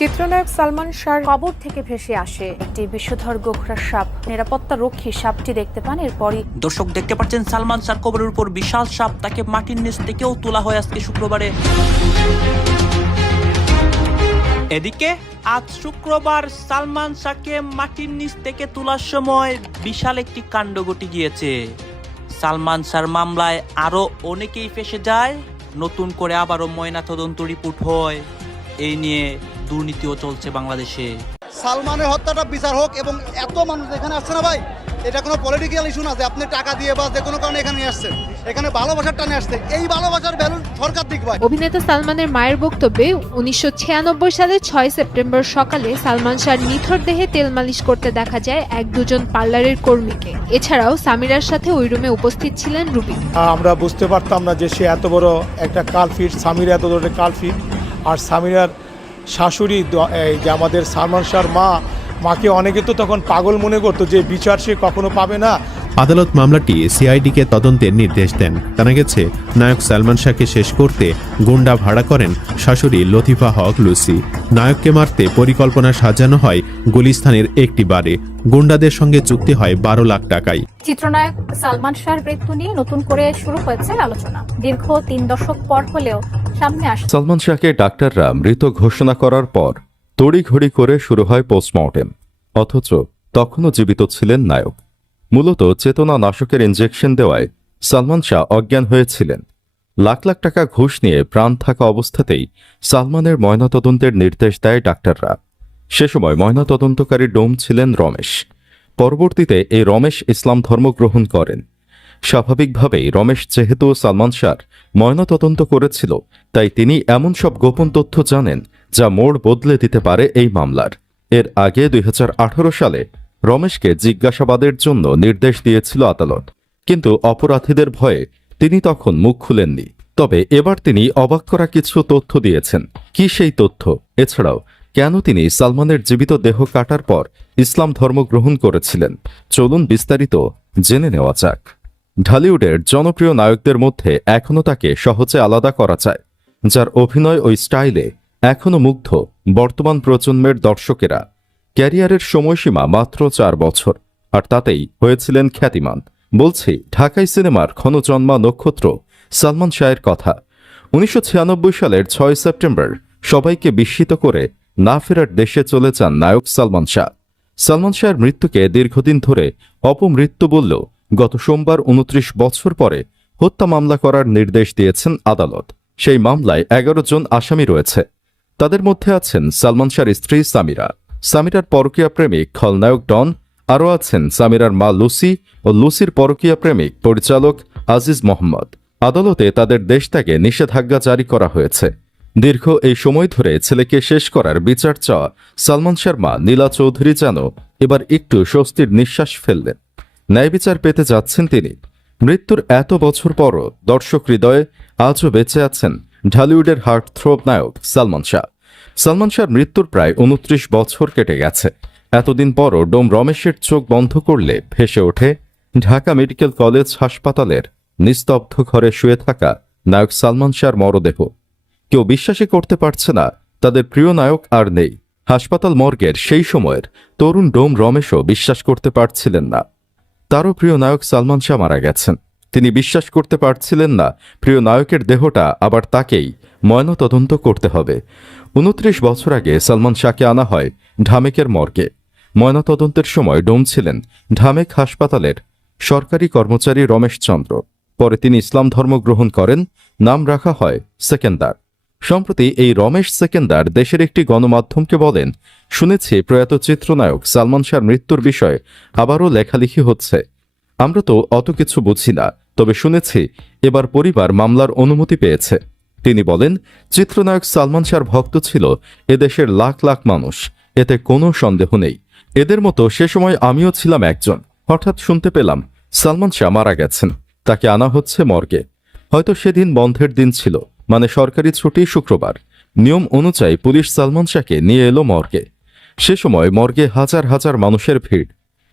চিত্রনায়ক সালমান শাহর কবর থেকে ভেসে আসে একটি বিষধর গোখরা সাপ। নিরাপত্তা রক্ষী সাপটি দেখতে পান, এরপরই দর্শক দেখতে পাচ্ছেন সালমান শাহর কবরের উপর বিশাল সাপ। তাকে মাটির নিচ থেকেও তোলা হয় আজকে শুক্রবারে। এদিকে আজ শুক্রবার সালমান শাহকে মাটির নিচ থেকে তোলার সময় বিশাল একটি কাণ্ড ঘটে গিয়েছে। সালমান শাহর মামলায় আরো অনেকেই ফেঁসে যায়, নতুন করে আবারও ময়নাতদন্ত রিপোর্ট হয়। এই নিয়ে দুর্নীতিও চলছে বাংলাদেশে। সালমানের হত্যাটা বিচার হোক এবং এত মানুষ এখানে আসছে না ভাই, এটা কোনো পলিটিক্যাল ইস্যু না যে আপনি টাকা দিয়ে বা যে কোনো কারণে এখানে আসছেন। এখানে ভালোবাসার টানে আসছে, এই ভালোবাসার ভ্যালু সরকার দেখবে। অভিনেতা সালমানের মায়ের বক্তব্যে 1996 সালের 6 সেপ্টেম্বর সকালে সালমান শাহর নিথর দেহে তেল মালিশ করতে দেখা যায় এক দুজন পার্লারের কর্মীকে। এছাড়াও সামিরার সাথে ওই রুমে উপস্থিত ছিলেন রুবি। আমরা বুঝতে পারতাম না যে সে এত বড় একটা কালফিট, সামিরা এত বড় কালফিট। আর সামিরার শাশুড়ি যে আমাদের সালমান শাহর মাকে অনেকে তো তখন পাগল মনে করতো যে বিচার সে কখনো পাবে না। আদালত মামলাটি সিআইডিকে তদন্তের নির্দেশ দেন। জানা গেছে, নায়ক সালমান শাহকে শেষ করতে গুন্ডা ভাড়া করেন শাশুড়ি লতিফা হক লুসি। নায়ককে মারতে পরিকল্পনা সাজানো হয় গুলিস্তানের একটি বারে। গুন্ডাদের সঙ্গে চুক্তি হয় 12 লাখ টাকায়। চিত্রনায়ক সালমান শাহর মৃত্যু নিয়ে নতুন করে শুরু হয়েছে আলোচনা। দীর্ঘ 3 দশক পর হলেও সামনে আসছে সালমান শাহকে ডাক্তাররা মৃত ঘোষণা করার পর তড়িঘড়ি করে শুরু হয় পোস্টমর্টেম, অথচ তখনও জীবিত ছিলেন নায়ক। মূলত চেতনা নাশকের ইনজেকশন দেওয়ায় সালমান শাহ অজ্ঞান হয়েছিলেন। লাখ লাখ টাকা ঘুষ নিয়ে প্রাণ থাকা অবস্থাতেই সালমানের ময়নাতদন্তের নির্দেশ দেয় ডাক্তাররা। সে সময় ময়নাতদন্তকারী ডোম ছিলেন রমেশ। পরবর্তীতে এই রমেশ ইসলাম ধর্ম গ্রহণ করেন। স্বাভাবিকভাবেই রমেশ যেহেতু সালমান শাহর ময়নাতদন্ত করেছিল, তাই তিনি এমন সব গোপন তথ্য জানেন যা মোড় বদলে দিতে পারে এই মামলার। এর আগে 2018 সালে রমেশকে জিজ্ঞাসাবাদের জন্য নির্দেশ দিয়েছিল আদালত, কিন্তু অপরাধীদের ভয়ে তিনি তখন মুখ খুলেননি। তবে এবার তিনি অবাক করা কিছু তথ্য দিয়েছেন। কি সেই তথ্য? এছাড়াও কেন তিনি সালমানের জীবিত দেহ কাটার পর ইসলাম ধর্ম গ্রহণ করেছিলেন? চলুন বিস্তারিত জেনে নেওয়া যাক। ঢালিউডের জনপ্রিয় নায়কদের মধ্যে এখনও তাকে সহজে আলাদা করা যায়, যার অভিনয় ও স্টাইলে এখনও মুগ্ধ বর্তমান প্রজন্মের দর্শকেরা। ক্যারিয়ারের সময়সীমা মাত্র 4 বছর, আর তাতেই হয়েছিলেন খ্যাতিমান। বলছি ঢাকাই সিনেমার ক্ষণজন্মা নক্ষত্র সালমান শাহের কথা। 1996 সালের 6 সেপ্টেম্বর সবাইকে বিস্মিত করে না ফেরার দেশে চলে যান নায়ক সালমান শাহ। সালমান শাহের মৃত্যুকে দীর্ঘদিন ধরে অপমৃত্যু বললেও গত সোমবার 29 বছর পরে হত্যা মামলা করার নির্দেশ দিয়েছেন আদালত। সেই মামলায় 11 জন আসামি রয়েছে। তাদের মধ্যে আছেন সালমান শাহর স্ত্রী সামিরা, সামিরার পরকীয়া প্রেমিক খলনায়ক ডন, আরও আছেন সামিরার মা লুসি ও লুসির পরকীয়া প্রেমিক পরিচালক আজিজ মোহাম্মদ। আদালতে তাদের দেশ ত্যাগে নিষেধাজ্ঞা জারি করা হয়েছে। দীর্ঘ এই সময় ধরে ছেলেকে শেষ করার বিচার চাওয়া সালমান শাহর মা নীলা চৌধুরী যেন এবার একটু স্বস্তির নিঃশ্বাস ফেললেন। ন্যায় বিচার পেতে যাচ্ছেন তিনি। মৃত্যুর এত বছর পরও দর্শক হৃদয়ে আজও বেঁচে আছেন ঢালিউডের হার্টথ্রোব নায়ক সালমান শাহ। সালমান শাহর মৃত্যুর প্রায় 29 বছর কেটে গেছে। এতদিন পরও ডোম রমেশের চোখ বন্ধ করলে ভেসে ওঠে ঢাকা মেডিকেল কলেজ হাসপাতালের নিস্তব্ধ ঘরে শুয়ে থাকা নায়ক সালমান শাহর মরদেহ। কেউ বিশ্বাসই করতে পারছে না তাদের প্রিয় নায়ক আর নেই। হাসপাতাল মর্গের সেই সময়ের তরুণ ডোম রমেশও বিশ্বাস করতে পারছিলেন না তারও প্রিয় নায়ক সালমান শাহ মারা গেছেন। তিনি বিশ্বাস করতে পারছিলেন না প্রিয় নায়কের দেহটা আবার তাকেই ময়নাতদন্ত করতে হবে। 29 বছর আগে সালমান শাহকে আনা হয় ঢামেকের মর্গে। ময়নাতদন্তের সময় ডোম ছিলেন ঢামেক হাসপাতালের সরকারি কর্মচারী রমেশ চন্দ্র। পরে তিনি ইসলাম ধর্ম গ্রহণ করেন, নাম রাখা হয় সেকেন্দার। সম্প্রতি এই রমেশ সেকেন্দার দেশের একটি গণমাধ্যমকে বলেন, শুনেছি প্রয়াত চিত্রনায়ক সালমান শাহর মৃত্যুর বিষয়ে আবারও লেখালেখি হচ্ছে। আমরা তো অত কিছু বুঝি না, তবে শুনেছি এবার পরিবার মামলার অনুমতি পেয়েছে। তিনি বলেন, চিত্রনায়ক সালমান শাহর ভক্ত ছিল এদেশের লাখ লাখ মানুষ, এতে কোনো সন্দেহ নেই। এদের মতো সে সময় আমিও ছিলাম একজন। হঠাৎ শুনতে পেলাম সালমান শাহ মারা গেছেন, তাকে আনা হচ্ছে মর্গে। হয়তো সেদিন বন্ধের দিন ছিল, মানে সরকারি ছুটি শুক্রবার। নিয়ম অনুযায়ী পুলিশ সালমান শাহকে নিয়ে এলো মর্গে। সে সময় মর্গে হাজার হাজার মানুষের ভিড়।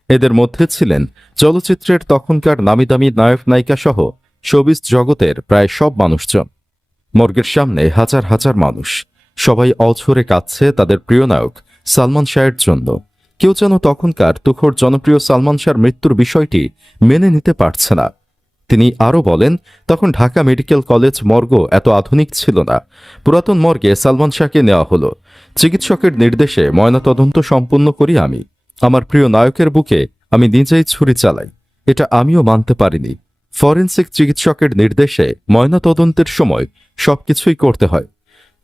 এদের মধ্যে ছিলেন চলচ্চিত্রের তখনকার নামিদামি নায়ক নায়িকা সহ শোবিজ জগতের প্রায় সব মানুষজন। মর্গের সামনে হাজার হাজার মানুষ। সবাই অঝরে কাঁদছে তাদের প্রিয় নায়ক সালমান শাহের জন্য। কেউ যেন তখনকার তুখোড় জনপ্রিয় সালমান শাহর মৃত্যুর বিষয়টি মেনে নিতে পারছে না। তিনি আরও বলেন, তখন ঢাকা মেডিকেল কলেজ মর্গ এত আধুনিক ছিল না। পুরাতন মর্গে সালমান শাহকে নেওয়া হলো। চিকিৎসকের নির্দেশে ময়নাতদন্ত সম্পূর্ণ করি আমি। আমার প্রিয় নায়কের বুকে আমি নিজেই ছুরি চালাই, এটা আমিও মানতে পারিনি। ফরেনসিক চিকিৎসকের নির্দেশে ময়নাতদন্তের সময় সবকিছুই করতে হয়।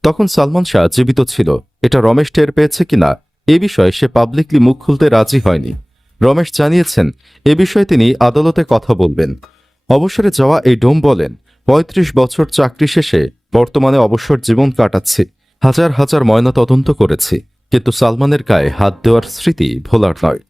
তখন সালমান শাহ জীবিত ছিল, এটা রমেশ টের পেয়েছে কিনা এ বিষয়ে সে পাবলিকলি মুখ খুলতে রাজি হয়নি। রমেশ জানিয়েছেন এ বিষয়ে তিনি আদালতে কথা বলবেন। অবসরে যাওয়া এই ডোম বলেন, ৩৫ বছর চাকরি শেষে বর্তমানে অবসর জীবন কাটাচ্ছি। হাজার হাজার ময়নাতদন্ত করেছি, কিন্তু সালমানের গায়ে হাত দেওয়ার স্মৃতি ভোলার নয়।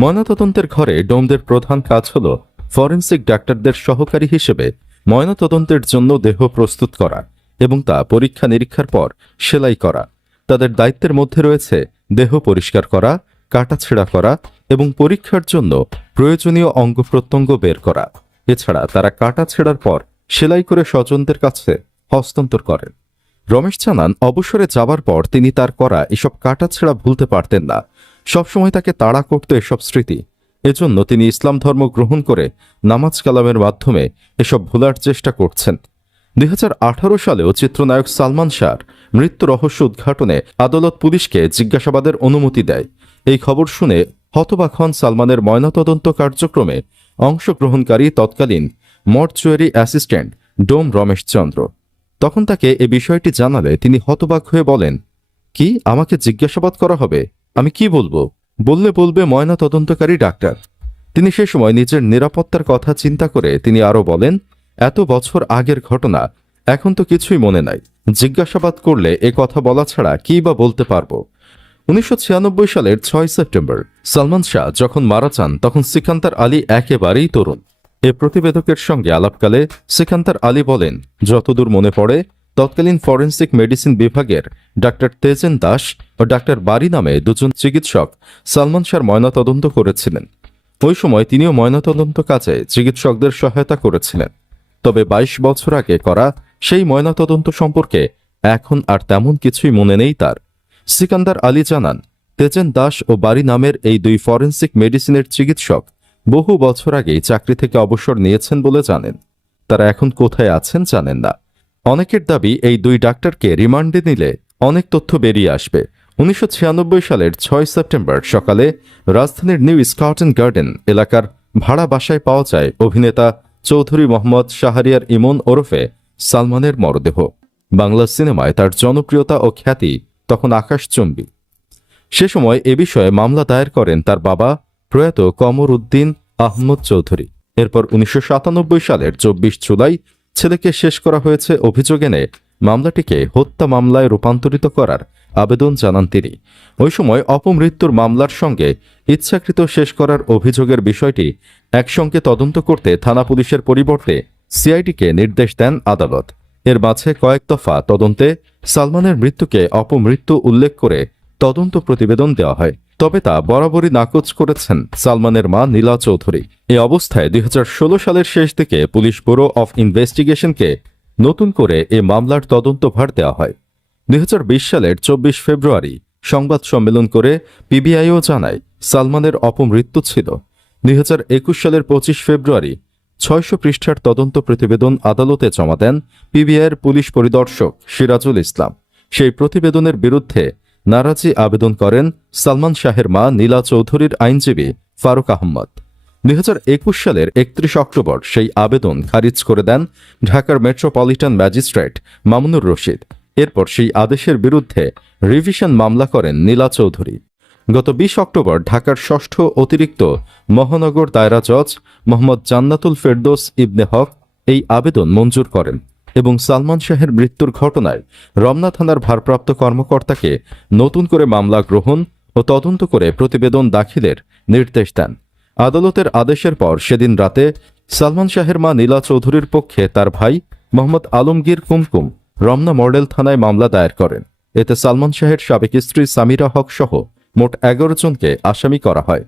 ময়নাতদন্তের ঘরে ডোমদের প্রধান কাজ হল ফরেনসিক ডাক্তারদের সহকারী হিসেবে ময়নাতদন্তের জন্য দেহ প্রস্তুত করা এবং তা পরীক্ষা নিরীক্ষার পর সেলাই করা। তাদের দায়িত্বের মধ্যে রয়েছে দেহ পরিষ্কার করা, কাটাছেঁড়া করা এবং পরীক্ষার জন্য প্রয়োজনীয় অঙ্গ প্রত্যঙ্গ বের করা। এছাড়া তারা কাটাছেঁড়ার পর সেলাই করে স্বজনদের কাছে হস্তান্তর করেন। রমেশ জানান, অবসরে যাবার পর তিনি তার করা এসব কাটাছেঁড়া ভুলতে পারতেন না। সবসময় তাকে তাড়া করত এসব স্মৃতি। এজন্য তিনি ইসলাম ধর্ম গ্রহণ করে নামাজ কালামের মাধ্যমে এসব ভোলার চেষ্টা করছেন। 2018 সালেও চিত্রনায়ক সালমান শাহর মৃত্যু রহস্য উদ্ঘাটনে আদালত পুলিশকে জিজ্ঞাসাবাদের অনুমতি দেয়। এই খবর শুনে হতবাক হন সালমানের ময়নাতদন্ত কার্যক্রমে অংশগ্রহণকারী তৎকালীন মর্চুয়ারি অ্যাসিস্ট্যান্ট ডোম রমেশ চন্দ্র। তখন তাকে এ বিষয়টি জানালে তিনি হতবাক হয়ে বলেন, কি, আমাকে জিজ্ঞাসাবাদ করা হবে? আমি কি বলবো? বলবে ময়নাতদন্তকারী ডাক্তার। তিনি সে সময় নিজের নিরাপত্তার কথা চিন্তা করে তিনি আরও বলেন, এত বছর আগের ঘটনা, এখন তো কিছুই মনে নাই। জিজ্ঞাসাবাদ করলে এ কথা বলা ছাড়া কি বা বলতে পারবো। 1996 সালের 6 সেপ্টেম্বর সালমান শাহ যখন মারা যান তখন সিকান্দার আলী একেবারেই তরুণ। এ প্রতিবেদকের সঙ্গে আলাপকালে সিকান্দার আলী বলেন, যতদূর মনে পড়ে তৎকালীন ফরেনসিক মেডিসিন বিভাগের ডাক্তার তেজেন দাস ও ডাক্তার বারি নামে দুজন চিকিৎসক সালমান শাহর ময়নাতদন্ত করেছিলেন। ওই সময় তিনিও ময়নাতদন্ত কাজে চিকিৎসকদের সহায়তা করেছিলেন। তবে 22 বছর আগে করা সেই ময়নাতদন্ত সম্পর্কে এখন আর তেমন কিছুই মনে নেই তার। সিকান্দার আলী জানান, তেজেন দাস ও বারি নামের এই দুই ফরেনসিক মেডিসিনের চিকিৎসক বহু বছর আগেই চাকরি থেকে অবসর নিয়েছেন বলে জানেন। তারা এখন কোথায় আছেন জানেন না। অনেকের দাবি এই দুই ডাক্তারকে রিমান্ডে নিলে অনেক তথ্য বেরিয়ে আসবে। 1996 সালের 6 সেপ্টেম্বর সকালে রাজধানীর নিউ স্কটন গার্ডেন এলাকার ভাড়া বাসায় পাওয়া যায় অভিনেতা চৌধুরী মোহাম্মদ শাহরিয়ার ইমন ওরফে সালমানের মরদেহ। বাংলা সিনেমায় তার জনপ্রিয়তা ও খ্যাতি তখন আকাশচুম্বী। সে সময় এ বিষয়ে মামলা দায়ের করেন তার বাবা প্রয়াত কমর উদ্দিন আহমদ চৌধুরী। এরপর 1997 সালের 24 জুলাই ছেলেকে শেষ করা হয়েছে অভিযোগ এনে মামলাটিকে হত্যা মামলায় রূপান্তরিত করার আবেদন জানান তিনি। ওই সময় অপমৃত্যুর মামলার সঙ্গে ইচ্ছাকৃত শেষ করার অভিযোগের বিষয়টি একসঙ্গে তদন্ত করতে থানা পুলিশের পরিবর্তে সিআইডিকে নির্দেশ দেন আদালত। এর মাঝে কয়েক দফা তদন্তে সালমানের মৃত্যুকে অপমৃত্যু উল্লেখ করে তদন্ত প্রতিবেদন দেওয়া হয়। তবে তা বরাবরই নাকচ করেছেন সালমানের মা নীলা চৌধুরী। এই অবস্থায় 2016 সালের শেষ দিকে পুলিশ ব্যুরো অফ ইনভেস্টিগেশনকে নতুন করে এ মামলার তদন্তভার দেওয়া হয়। 2020 সালের 24 ফেব্রুয়ারি সংবাদ সম্মেলন করে পিবিআইও জানায় সালমানের অপমৃত্যু ছিল। 2021 সালের 25 ফেব্রুয়ারি 600 পৃষ্ঠার তদন্ত প্রতিবেদন আদালতে জমা দেন পিবিআইয়ের পুলিশ পরিদর্শক সিরাজুল ইসলাম। সেই প্রতিবেদনের বিরুদ্ধে নারাজি আবেদন করেন সালমান শাহের মা নীলা চৌধুরীর আইনজীবী ফারুক আহমদ। 2021 সালের 31 অক্টোবর সেই আবেদন খারিজ করে দেন ঢাকার মেট্রোপলিটন ম্যাজিস্ট্রেট মামুনুর রশিদ। এরপর সেই আদেশের বিরুদ্ধে রিভিশন মামলা করেন নীলা চৌধুরী। গত 20 অক্টোবর ঢাকার 6ষ্ঠ অতিরিক্ত মহানগর দায়রা জজ মোহাম্মদ জান্নাতুল ফেরদৌস ইবনে হক এই আবেদন মঞ্জুর করেন এবং সালমান শাহের মৃত্যুর ঘটনায় রমনা থানার ভারপ্রাপ্ত কর্মকর্তাকে নতুন করে মামলা গ্রহণ ও তদন্ত করে প্রতিবেদন দাখিলের নির্দেশ দেন। আদালতের আদেশের পর সেদিন রাতে সালমান শাহের মা নীলা চৌধুরীর পক্ষে তার ভাই মোহাম্মদ আলমগীর কুমকুম রমনা মডেল থানায় মামলা দায়ের করেন। এতে সালমান শাহের সাবেক স্ত্রী সামিরা হক সহ মোট 11 জনকে আসামি করা হয়।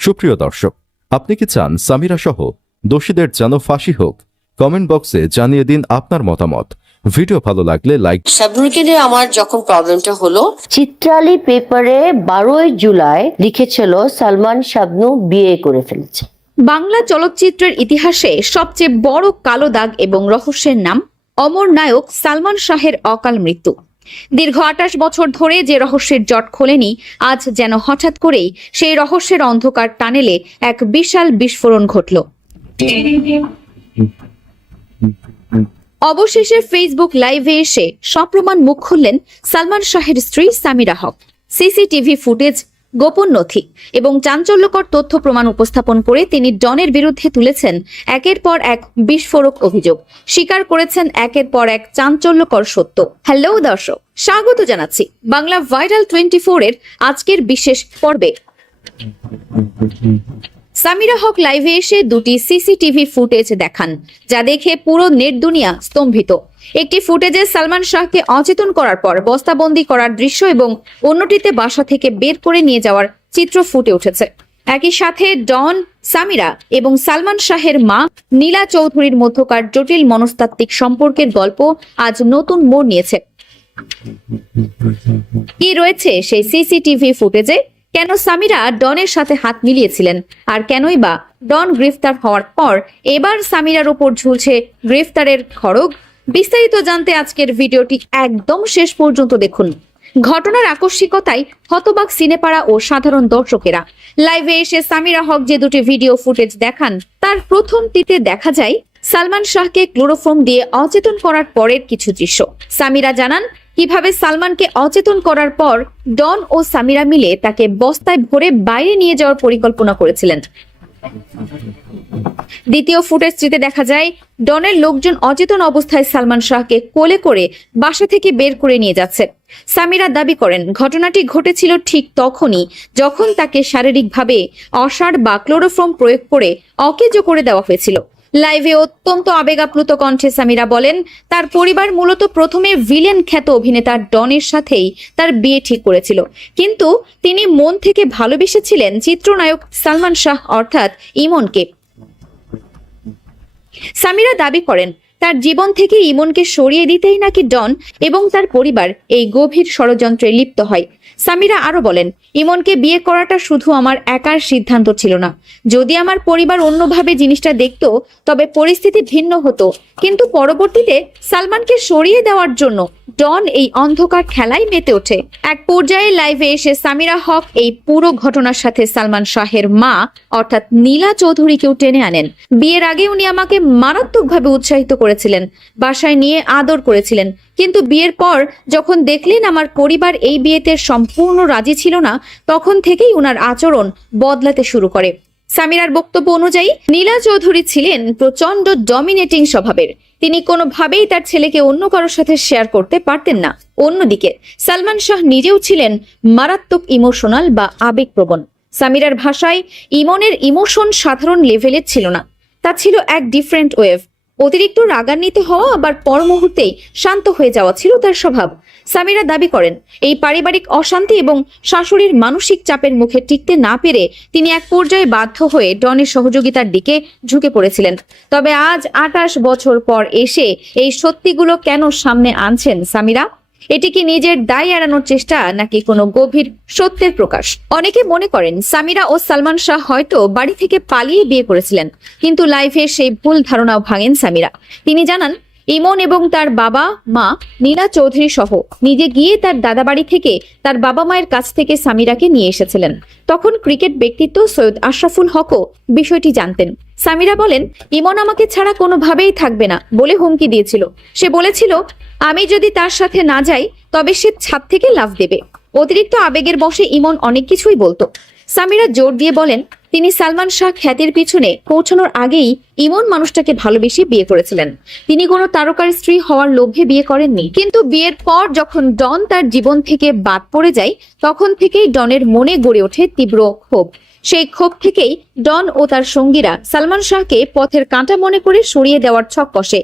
সুপ্রিয় দর্শক, আপনি কি চান সামিরা সহ দোষীদের যেন ফাঁসি হোক? কমেন্ট বক্সে জানিয়ে দিন আপনার মতামত। ভিডিও ভালো লাগলে লাইক। শাবনূরকে নিয়ে আমার যখন প্রবলেমটা হলো, চিত্রালী পেপারে 12 জুলাই লিখেছিল সালমান শাবনূর বিয়ে করে ফেলেছে। বাংলা চলচ্চিত্রের ইতিহাসে সবচেয়ে বড় কালো দাগ এবং রহস্যের নাম অমর নায়ক সালমান শাহের অকাল মৃত্যু। দীর্ঘ 28 বছর ধরে যে রহস্যের জট খোলেনি, আজ যেন হঠাৎ করেই সেই রহস্যের অন্ধকার টানেলে এক বিশাল বিস্ফোরণ ঘটল। অবশেষে ফেসবুক লাইভে এসে সপ্রমাণ মুখ খুললেন সালমান শাহের স্ত্রী সামিরা হক। সিসিটিভি ফুটেজ, গোপন নথি এবং চাঞ্চল্যকর তথ্য প্রমাণ উপস্থাপন করে তিনি ডনের বিরুদ্ধে তুলেছেন একের পর এক বিস্ফোরক অভিযোগ, স্বীকার করেছেন একের পর এক চাঞ্চল্যকর সত্য। হ্যালো দর্শক, স্বাগত জানাচ্ছি বাংলা ভাইরাল 24 এর আজকের বিশেষ পর্বে। সামিরা হক লাইভে এসে দুটি সিসিটিভি ফুটেজ দেখান, যা দেখে পুরো নেট দুনিয়া স্তম্ভিত। একটি ফুটেজে সালমান শাহকে অচেতন করার পর বস্তাবন্দি করার দৃশ্য এবং অন্যটিতে বাসা থেকে বের করে নিয়ে যাওয়ার চিত্র ফুটে উঠেছে। একই সাথে ডন, সামিরা এবং সালমান শাহের মা নীলা চৌধুরীর মধ্যকার জটিল মনস্তাত্ত্বিক সম্পর্কের গল্প আজ নতুন মোড় নিয়েছে। কি রয়েছে সেই সিসিটিভি ফুটেজে? কেন সামিরা ডনের সাথে হাত মিলিয়েছিলেন? আর কেনই বা ডন গ্রেফতার হওয়ার পর এবার সামিরার উপর ঝুলছে গ্রেফতারের খড়গ? বিস্তারিত জানতে আজকের ভিডিওটি একদম শেষ পর্যন্ত দেখুন। ঘটনার আকস্মিকতায় হতবাক সিনেপাড়া ও সাধারণ দর্শকেরা। লাইভে এসে সামিরা হক যে দুটি ভিডিও ফুটেজ দেখান, তার প্রথমটিতে দেখা যায় সালমান শাহকে ক্লোরোফর্ম দিয়ে অচেতন করার পরের কিছু দৃশ্য। সামিরা জানান কিভাবে সালমানকে অচেতন করার পর ডন ও সামিরা মিলে তাকে বস্তায় ভরে বাইরে নিয়ে যাওয়ার পরিকল্পনা করেছিলেন। দ্বিতীয় ফুটেজটিতে দেখা যায় ডনের লোকজন অচেতন অবস্থায় সালমান শাহকে কোলে করে বাসা থেকে বের করে নিয়ে যাচ্ছে। সামিরা দাবি করেন ঘটনাটি ঘটেছিল ঠিক তখনই যখন তাকে শারীরিকভাবে অসাড় বা ক্লোরোফর্ম প্রয়োগ করে অকেজো করে দেওয়া হয়েছিল। লাইভে অত্যন্ত আবেগাপ্লুত কণ্ঠে সামিরা বলেন তার পরিবার মূলত প্রথমে ভিলেন খ্যাত অভিনেতা ডনের সাথেই তার বিয়ে ঠিক করেছিল, কিন্তু তিনি মন থেকে ভালোবেসেছিলেন চিত্রনায়ক সালমান শাহ অর্থাৎ ইমনকে। সামিরা দাবি করেন তার জীবন থেকে ইমনকে সরিয়ে দিতেই নাকি ডন এবং তার পরিবার এই গভীর ষড়যন্ত্রে লিপ্ত হয়। সামিরা আরো বলেন ইমনকে বিয়ে করাটা শুধু আমার একার সিদ্ধান্ত ছিল না। যদি আমার পরিবার অন্যভাবে জিনিসটা দেখতো তবে পরিস্থিতি ভিন্ন হতো, কিন্তু পরবর্তীতে সালমানকে সরিয়ে দেওয়ার জন্য ডন এই অন্ধকার খেলায় মেতে ওঠে। এক পর্যায়ে লাইভে এসে সামিরা হক এই পুরো ঘটনার সাথে সালমান শাহের মা অর্থাৎ নীলা চৌধুরীকেও টেনে আনেন। বিয়ের আগে উনি আমাকে মারাত্মকভাবে উৎসাহিত করেছিলেন, বাসায় নিয়ে আদর করেছিলেন, কিন্তু বিয়ের পর যখন দেখলেন আমার পরিবার এই বিয়েতে সম্পূর্ণ রাজি ছিল না, তখন থেকেই উনার আচরণ বদলাতে শুরু করে। সামিরার বক্তব্য অনুযায়ী নীলা চৌধুরী ছিলেন প্রচন্ড ডমিনেটিং স্বভাবের। তিনি কোনোভাবেই তার ছেলেকে অন্য কারোর সাথে শেয়ার করতে পারতেন না। অন্যদিকে সালমান শাহ নিজেও ছিলেন মারাত্মক ইমোশনাল বা আবেগপ্রবণ। সামিরার ভাষায় ইমনের ইমোশন সাধারণ লেভেলের ছিল না, তা ছিল এক ডিফারেন্ট ওয়েভ। অতিরিক্ত রাগান্বিত হওয়া আবার পর মুহূর্তেই শান্ত হয়ে যাওয়া ছিল তার স্বভাব। সামিরা দাবি করেন এই পারিবারিক অশান্তি এবং শাশুড়ির মানসিক চাপের মুখে টিকতে না পেরে তিনি এক পর্যায়ে বাধ্য হয়ে ডনের সহযোগিতার দিকে ঝুঁকে পড়েছিলেন। তবে আজ 28 বছর পর এসে এই সত্যিগুলো কেন সামনে আনছেন সামিরা? এটি কি নিজের দায় এড়ানোর চেষ্টা নাকি কোনো গভীর সত্যের প্রকাশ? অনেকে মনে করেন সামিরা ও সালমান শাহ হয়তো বাড়ি থেকে পালিয়ে বিয়ে করেছিলেন, কিন্তু লাইভে সেই ভুল ধারণাও ভাঙেন সামিরা। তিনি জানান ইমন এবং তার বাবা মা নীলা চৌধুরী সহ নিজে গিয়ে তার দাদাবাড়ি থেকে তার বাবা মায়ের কাছ থেকে সামিরাকে নিয়ে এসেছিলেন। তখন ক্রিকেট ব্যক্তিত্ব সৈয়দ আশরাফুল হকও বিষয়টি জানতেন। সামিরা বলেন ইমন আমাকে ছাড়া কোনোভাবেই থাকবে না বলে হুমকি দিয়েছিল। সে বলেছিল আমি যদি তার সাথে না যাই তবে সে ছাদ থেকে লাফ দেবে। অতিরিক্ত আবেগের বশে ইমন অনেক কিছুই বলতো। সামিরা জোর দিয়ে বলেন তিনি সালমান শাহ খ্যাতির পিছনে পৌঁছানোর আগেই ইমন মানুষটাকে ভালোবেসে বিয়ে করেছিলেন। তিনি কোনো তারকার স্ত্রী হওয়ার লোভে বিয়ে করেননি, কিন্তু বিয়ের পর যখন ডন তার জীবন থেকে বাদ পড়ে যায় তখন থেকেই ডনের মনে গড়ে ওঠে তীব্র ক্ষোভ। সেই ক্ষোভ থেকেই ডন ও তার সঙ্গীরা সালমান শাহকে পথের কাঁটা মনে করে সরিয়ে দেওয়ার ছক কষে।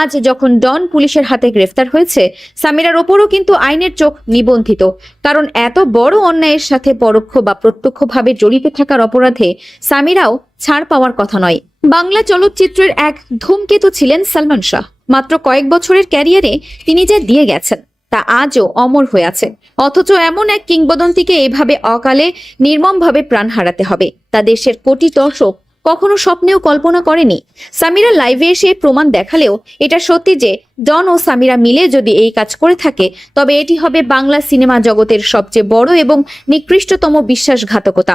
আজ যখন ডন পুলিশের হাতে গ্রেফতার হয়েছে, সামিরার ওপরও কিন্তু আইনের চোখ নিবন্ধিত, কারণ এত বড় অন্যায়ের সাথে পরোক্ষ বা প্রত্যক্ষভাবে জড়িত থাকার অপরাধে সামিরাও ছাড় পাওয়ার কথা নয়। বাংলা চলচ্চিত্রের এক ধূমকেতু ছিলেন সালমান শাহ। মাত্র কয়েক বছরের ক্যারিয়ারে তিনি যা দিয়ে গেছেন তা আজও অমর হয়ে আছে। অথচ এমন এক কিংবদন্তিকে এভাবে অকালে নির্মমভাবে প্রাণ হারাতে হবে তা দেশের কোটি দর্শক কখনো স্বপ্নেও কল্পনা করেনি। সামিরা লাইভে এসে প্রমাণ দেখালেও এটা সত্যি যে ডন ও সামিরা মিলে যদি এই কাজ করে থাকে তবে এটি হবে বাংলা সিনেমা জগতের সবচেয়ে বড় এবং নিকৃষ্টতম বিশ্বাসঘাতকতা।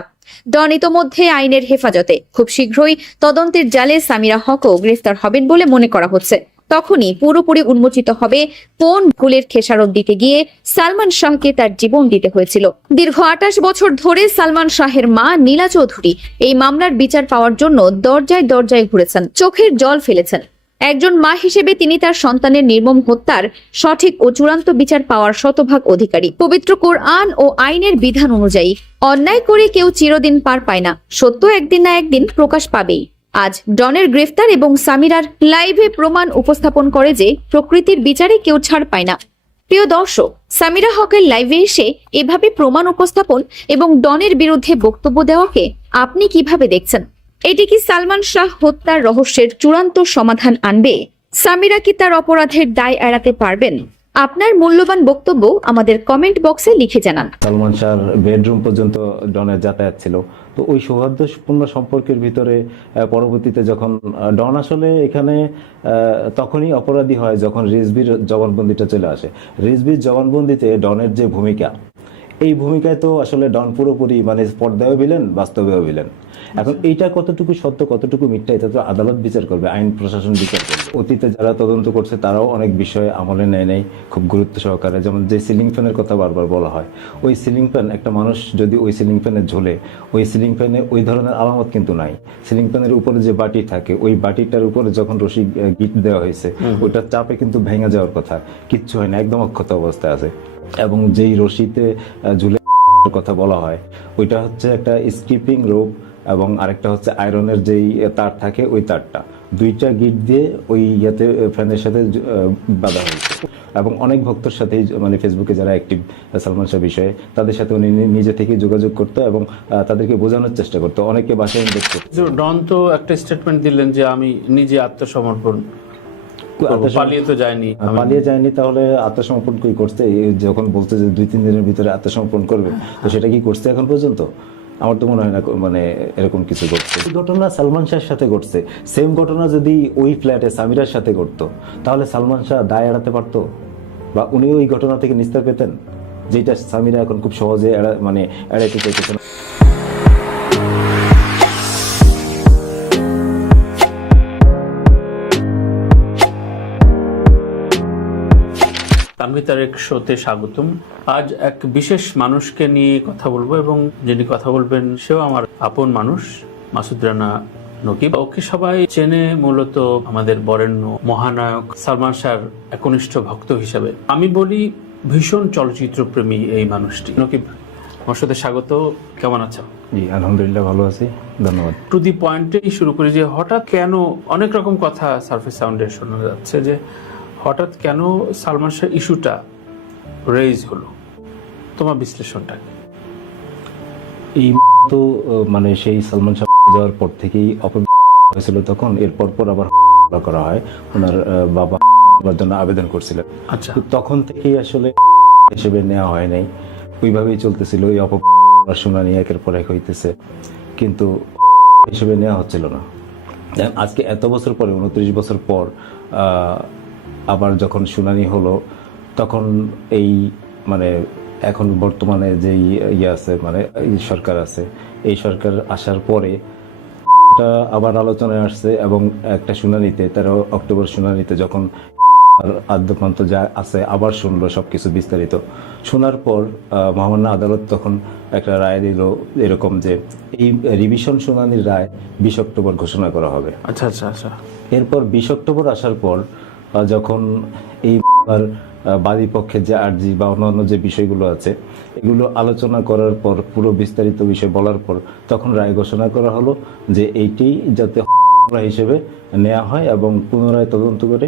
ডন ইতোমধ্যে আইনের হেফাজতে, খুব শীঘ্রই তদন্তের জালে সামিরা হকও গ্রেফতার হবেন বলে মনে করা হচ্ছে। তখনই পুরোপুরি উন্মোচিত হবে কোন ভুলের খেসারত দিতে গিয়ে সালমান শাহকে তার জীবন দিতে হয়েছিল। দীর্ঘ 28 বছর ধরে সালমান শাহের মা নীলা চৌধুরী এই মামলার বিচার পাওয়ার জন্য দরজায় দরজায় ঘুরেছেন, চোখের জল ফেলেছেন। একজন মা হিসেবে তিনি তার সন্তানের নির্মম হত্যার সঠিক ও চূড়ান্ত বিচার পাওয়ার শতভাগ অধিকারী। পবিত্র কোরআন ও আইনের বিধান অনুযায়ী অন্যায় করে কেউ চিরদিন পার পায় না, সত্য একদিন না একদিন প্রকাশ পাবেই। আজ ডনের গ্রেফতার এবং সামিরার লাইভে প্রমাণ উপস্থাপন করে যে প্রকৃতির বিচারে কেউ ছাড় পায় না। প্রিয় দর্শক, সামিরা হকের লাইভে এসে এভাবে প্রমাণ উপস্থাপন এবং ডনের বিরুদ্ধে বক্তব্য দেওয়াকে আপনি কিভাবে দেখছেন? এটি কি সালমান শাহ হত্যার রহস্যের চূড়ান্ত সমাধান আনবে? সামিরা কি তার অপরাধের দায় এড়াতে পারবেন? আপনার মূল্যবান বক্তব্য আমাদের কমেন্ট বক্সে লিখে জানান। সালমান শাহর বেডরুম পর্যন্ত ডনের যাতায়াত ছিল, তো ওই সৌহার্দ্যপূর্ণ সম্পর্কের ভিতরে পরবর্তীতে যখন ডন আসলে এখানে তখনই অপরাধী হয় যখন রিজভির জবানবন্দিটা চলে আসে। রিজভির জবানবন্দিতে ডনের যে ভূমিকা, এই ভূমিকায় তো আসলে ডন পুরোপুরি মানে পর্দায়ও ভিলেন, বাস্তবেও ভিলেন। এখন এইটা কতটুকু সত্য কতটুকু মিথ্যা এটা তো আদালত বিচার করবে, আইন প্রশাসন বিচার করবে। অতীতে যারা তদন্ত করছে তারাও অনেক বিষয়ে আমলে নেয় নাই খুব গুরুত্ব সহকারে। যেমন যে সিলিং ফ্যানের কথা বারবার বলা হয়, ওই সিলিং ফ্যান, একটা মানুষ যদি ওই সিলিং ফ্যানে ঝোলে, ওই সিলিং ফ্যানে ওই ধরনের আলামত কিন্তু নাই। সিলিং ফ্যানের উপরে যে বাটি থাকে, ওই বাটিটার উপরে যখন রশি গিট দেওয়া হয়েছে ওইটার চাপে কিন্তু ভেঙে যাওয়ার কথা, কিচ্ছু হয় না, একদম অক্ষত অবস্থায় আছে। এবং যেই রশিতে ঝুলে কথা বলা হয় ওইটা হচ্ছে একটা স্কিপিং রোপ এবং আরেকটা হচ্ছে আয়রনের যেই তার থাকে ওই তারটা, দুইটা গিট দিয়ে ওই ইয়াতে ফ্যানের সাথে বাঁধা হয়েছে। এবং অনেক ভক্তর সাথেই মানে ফেসবুকে যারা অ্যাক্টিভ সালমান শাহ বিষয়ে, তাদের সাথে উনি নিজে থেকে যোগাযোগ করতো এবং তাদেরকে বোঝানোর চেষ্টা করতো। অনেকে বাসায় ইনভেস্ট করতো। ডন তো একটা স্টেটমেন্ট দিলেন যে আমি নিজে আত্মসমর্পণ, পালিয়ে তো যায়নি। পালিয়ে যায়নি, তাহলে আত্মসমর্পণ কি করছে? যখন বলতে যে 2-3 দিনের ভিতরে আত্মসমর্পণ করবে, তো সেটা কি করছে এখন পর্যন্ত? আমার তো মনে হয় না মানে এরকম কিছু ঘটছে। ঘটনা সালমান শাহের সাথে ঘটছে, সেম ঘটনা যদি ওই ফ্ল্যাটে সামিরার সাথে ঘটতো তাহলে সালমান শাহ দায় এড়াতে পারতো বা উনি ওই ঘটনা থেকে নিস্তার পেতেন, যেটা সামিরা এখন খুব সহজে এড়াইতে চাইতেছেন। আমি তার এক শোতে স্বাগতম। আজ এক বিশেষ মানুষকে নিয়ে কথা বলবো এবং যিনি কথা বলবেন সেও আমার আপন মানুষ, মাসুদ রানা নকিব। ওকে সবাই চেনে মূলত আমাদের বরেণ্য মহানায়ক সালমান শাহর একনিষ্ঠ ভক্ত হিসেবে। আমি বলি ভীষণ চলচ্চিত্র প্রেমী এই মানুষটি। নকিব, আমার সাথে স্বাগত। কেমন আছো? জি আলহামদুলিল্লাহ, ভালো আছি, ধন্যবাদ। টু দি পয়েন্টেই শুরু করি যে হঠাৎ কেন, অনেক রকম কথা সারফেস সাউন্ডে শোনা যাচ্ছে যে হঠাৎ কেন সালমান শাহ ইস্যুটা রেইজ হলো, তোমার বিশ্লেষণটা? এই তো মানে সেই সালমান শাহ যাওয়ার পর থেকেই হয়েছিল, তখন এরপর আবার করা হয়, ওনার বাবা জন্য আবেদন করছিলেন। আচ্ছা, তখন থেকেই আসলে হিসেবে নেওয়া হয় নাই, ওইভাবেই চলতেছিল। এই শুনানি একের পর এক হইতেছে, কিন্তু হিসেবে নেওয়া হচ্ছিল না। আজকে এত বছর পরে, 29 বছর পর আবার যখন শুনানি হলো, তখন এই মানে এখন বর্তমানে যেই ইয়ে আছে, মানে সরকার আছে, এই সরকার আসার পরে আবার আলোচনায় আসছে এবং একটা শুনানিতে 13 অক্টোবর শুনানিতে যখন আদ্যপান্ত যা আছে আবার শুনলো সবকিছু বিস্তারিত। শোনার পর মহামান্য আদালত তখন একটা রায় দিল এরকম যে এই রিভিশন শুনানির রায় 20 অক্টোবর ঘোষণা করা হবে। আচ্ছা আচ্ছা আচ্ছা। এরপর 20 অক্টোবর আসার পর যখন এই বাদী পক্ষের যে আর্জি বা অন্যান্য যে বিষয়গুলো আছে এগুলো আলোচনা করার পর, পুরো বিস্তারিত বিষয় বলার পর, তখন রায় ঘোষণা করা হলো যে এইটি যাতে হিসেবে নেওয়া হয় এবং পুনরায় তদন্ত করে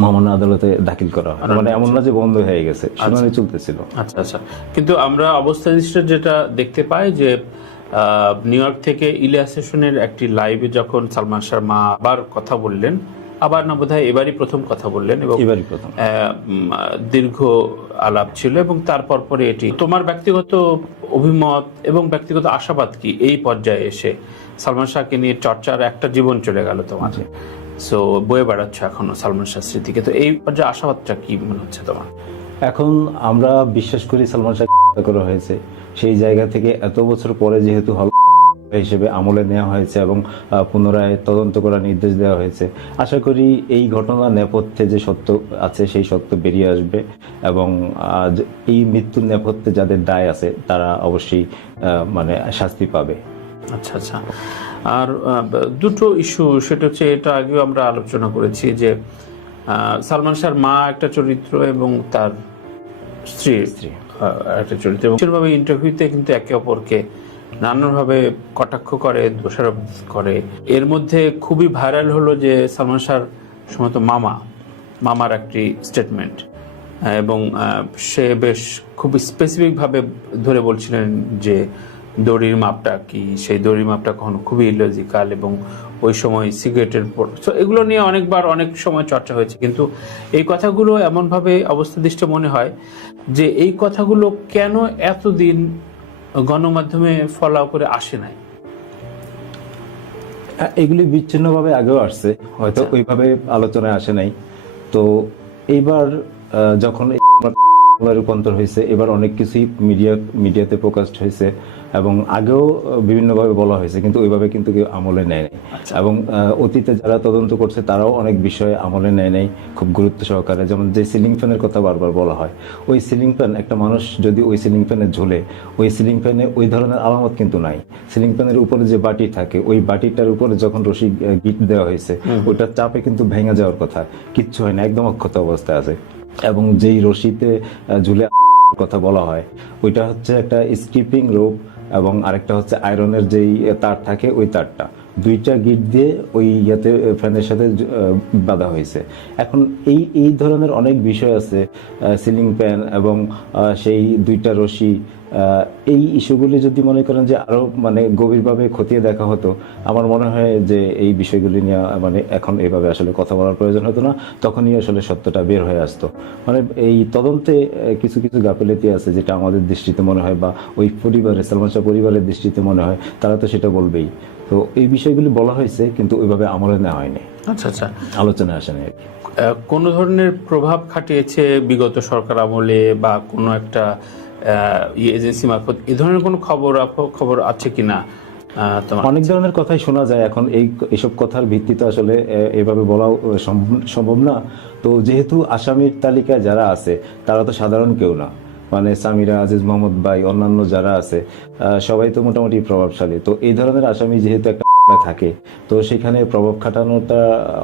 মহামান্য আদালতে দাখিল করা হয়। মানে এমন না যে বন্ধ হয়ে গেছে, শুনানি চলতেছিল। আচ্ছা আচ্ছা। কিন্তু আমরা অবস্থা যেটা দেখতে পাই যে নিউ ইয়র্ক থেকে ইলিয়াস হোসেনের একটি লাইভে যখন সালমান শাহর মা আবার কথা বললেন, আবার না বোধহয় এবারই প্রথম কথা বললেন এবং এবারই প্রথম। দীর্ঘ আলাপ ছিল এবং তারপর পরে এটি তোমার ব্যক্তিগত অভিমত এবং ব্যক্তিগত আশাবাদ কি এই পর্যায়ে এসে? সালমান শাহকে নিয়ে চর্চার একটা জীবন চলে গেল তোমার, সো বয়ে বেড়াচ্ছে এখনো সালমান শাহ স্মৃতিকে, তো এই পর্যায়ে আশাবাদটা কি মনে হচ্ছে তোমার? এখন আমরা বিশ্বাস করি সালমান শাহ করা হয়েছে, সেই জায়গা থেকে এত বছর পরে যেহেতু হল হিসেবে আমলে নেওয়া হয়েছে এবং পুনরায় তদন্ত করার নির্দেশ দেওয়া হয়েছে, আশা করি এই ঘটনার নেপথ্যে যে সত্য আছে সেই সত্য বেরিয়ে আসবে এবং এই মৃত্যুর নেপথ্যে যাদের দায় আছে তারা অবশ্যই মানে শাস্তি পাবে। আচ্ছা আচ্ছা, আর দুটো ইস্যু, সেটা হচ্ছে এটা আগেও আমরা আলোচনা করেছি যে সালমান শাহর মা একটা চরিত্র এবং তার স্ত্রী একটা চরিত্র, এবং সেভাবে ইন্টারভিউতে কিন্তু একে অপরকে নানানভাবে কটাক্ষ করে, দোষারোপ করে। এর মধ্যে খুবই ভাইরাল হলো যে সালমান শাহর সম্ভবত মামার একটি স্টেটমেন্ট, এবং সে বেশ খুব স্পেসিফিকভাবে ধরে বলছিলেন যে দড়ির মাপটা কি, সেই দড়ির মাপটা কখনো খুবই ইলজিক্যাল, এবং ওই সময় সিগারেটের পর, এগুলো নিয়ে অনেকবার অনেক সময় চর্চা হয়েছে, কিন্তু এই কথাগুলো এমনভাবে অবস্থাদৃষ্ট মনে হয় যে এই কথাগুলো কেন এতদিন গণমাধ্যমে ফলাও করে আসে নাই? এগুলি বিচ্ছিন্নভাবে আগেও আসছে, হয়তো ওইভাবে আলোচনায় আসে নাই। তো এইবার যখন রূপান্তর হয়েছে, এবার অনেক কিছুই মিডিয়াতে প্রকাশড হয়েছে এবং আগেও বিভিন্নভাবে বলা হয়েছে, কিন্তু ওইভাবে কিন্তু কেউ আমলে নেয় নাই। এবং অতীতে যারা তদন্ত করছে তারাও অনেক বিষয়ে আমলে নেয় নাই খুব গুরুত্ব সহকারে। যেমন যে সিলিং ফ্যানের কথা বারবার বলা হয়, ওই সিলিং ফ্যান, একটা মানুষ যদি ওই সিলিং ফ্যানে ঝুলে, ওই সিলিং ফ্যানে ওই ধরনের আলামত কিন্তু নাই। সিলিং ফ্যানের উপরে যে বাটি থাকে, ওই বাটিটার উপরে যখন রশি গিট দেওয়া হয়েছে, ওইটার চাপে কিন্তু ভেঙে যাওয়ার কথা, কিচ্ছু হয় না, একদম অক্ষত অবস্থায় আছে। এবং যেই রশিতে ঝুলে কথা বলা হয়, ওইটা হচ্ছে একটা স্কিপিং রোপ এবং আরেকটা হচ্ছে আয়রনের যেই তার থাকে, ওই তারটা দুইটা গিট দিয়ে ওই ইয়াতে ফ্যানের সাথে বাঁধা হয়েছে। এখন এই ধরনের অনেক বিষয় আছে, সিলিং ফ্যান এবং সেই দুইটা রশি, এই ইস্যুগুলি যদি মনে করেন যে আরো মানে গভীরভাবে খতিয়ে দেখা হতো, আমার মনে হয় যে এই বিষয়গুলি নিয়ে মানে এখন এইভাবে আসলে কথা বলার প্রয়োজন হতো না, তখনই আসলে সত্যটা বের হয়ে আসতো। মানে এই তদন্তে কিছু কিছু গাফিলতি আছে যেটা আমাদের দৃষ্টিতে মনে হয়, বা ওই পরিবারের, সালমান শাহ পরিবারের দৃষ্টিতে মনে হয়, তারা তো সেটা বলবেই। তো এই বিষয়গুলি বলা হয়েছে কিন্তু ওইভাবে আমলে নেওয়া হয়নি, আচ্ছা আচ্ছা, আলোচনায় আসেনি আর কি। কোনো ধরনের প্রভাব খাটিয়েছে বিগত সরকার আমলে বা কোনো একটা এজেন্সি মারফত, এই ধরনের কোনো খবর আছে কিনা? অনেক ধরনের কথাই শোনা যায় এখন, এইসব কথার ভিত্তিতে আসলে এভাবে বলা সম্ভব না। তো যেহেতু আসামির তালিকায় যারা আছে তারা তো সাধারণ কেউ না, মানে সামিরা, আজিজ মোহাম্মদ ভাই, অন্যান্য যারা আছে সবাই তো মোটামুটি প্রভাবশালী। তো এই ধরনের আসামি যেহেতু একটা থাকে, তো সেখানে প্রভাব খাটানোটা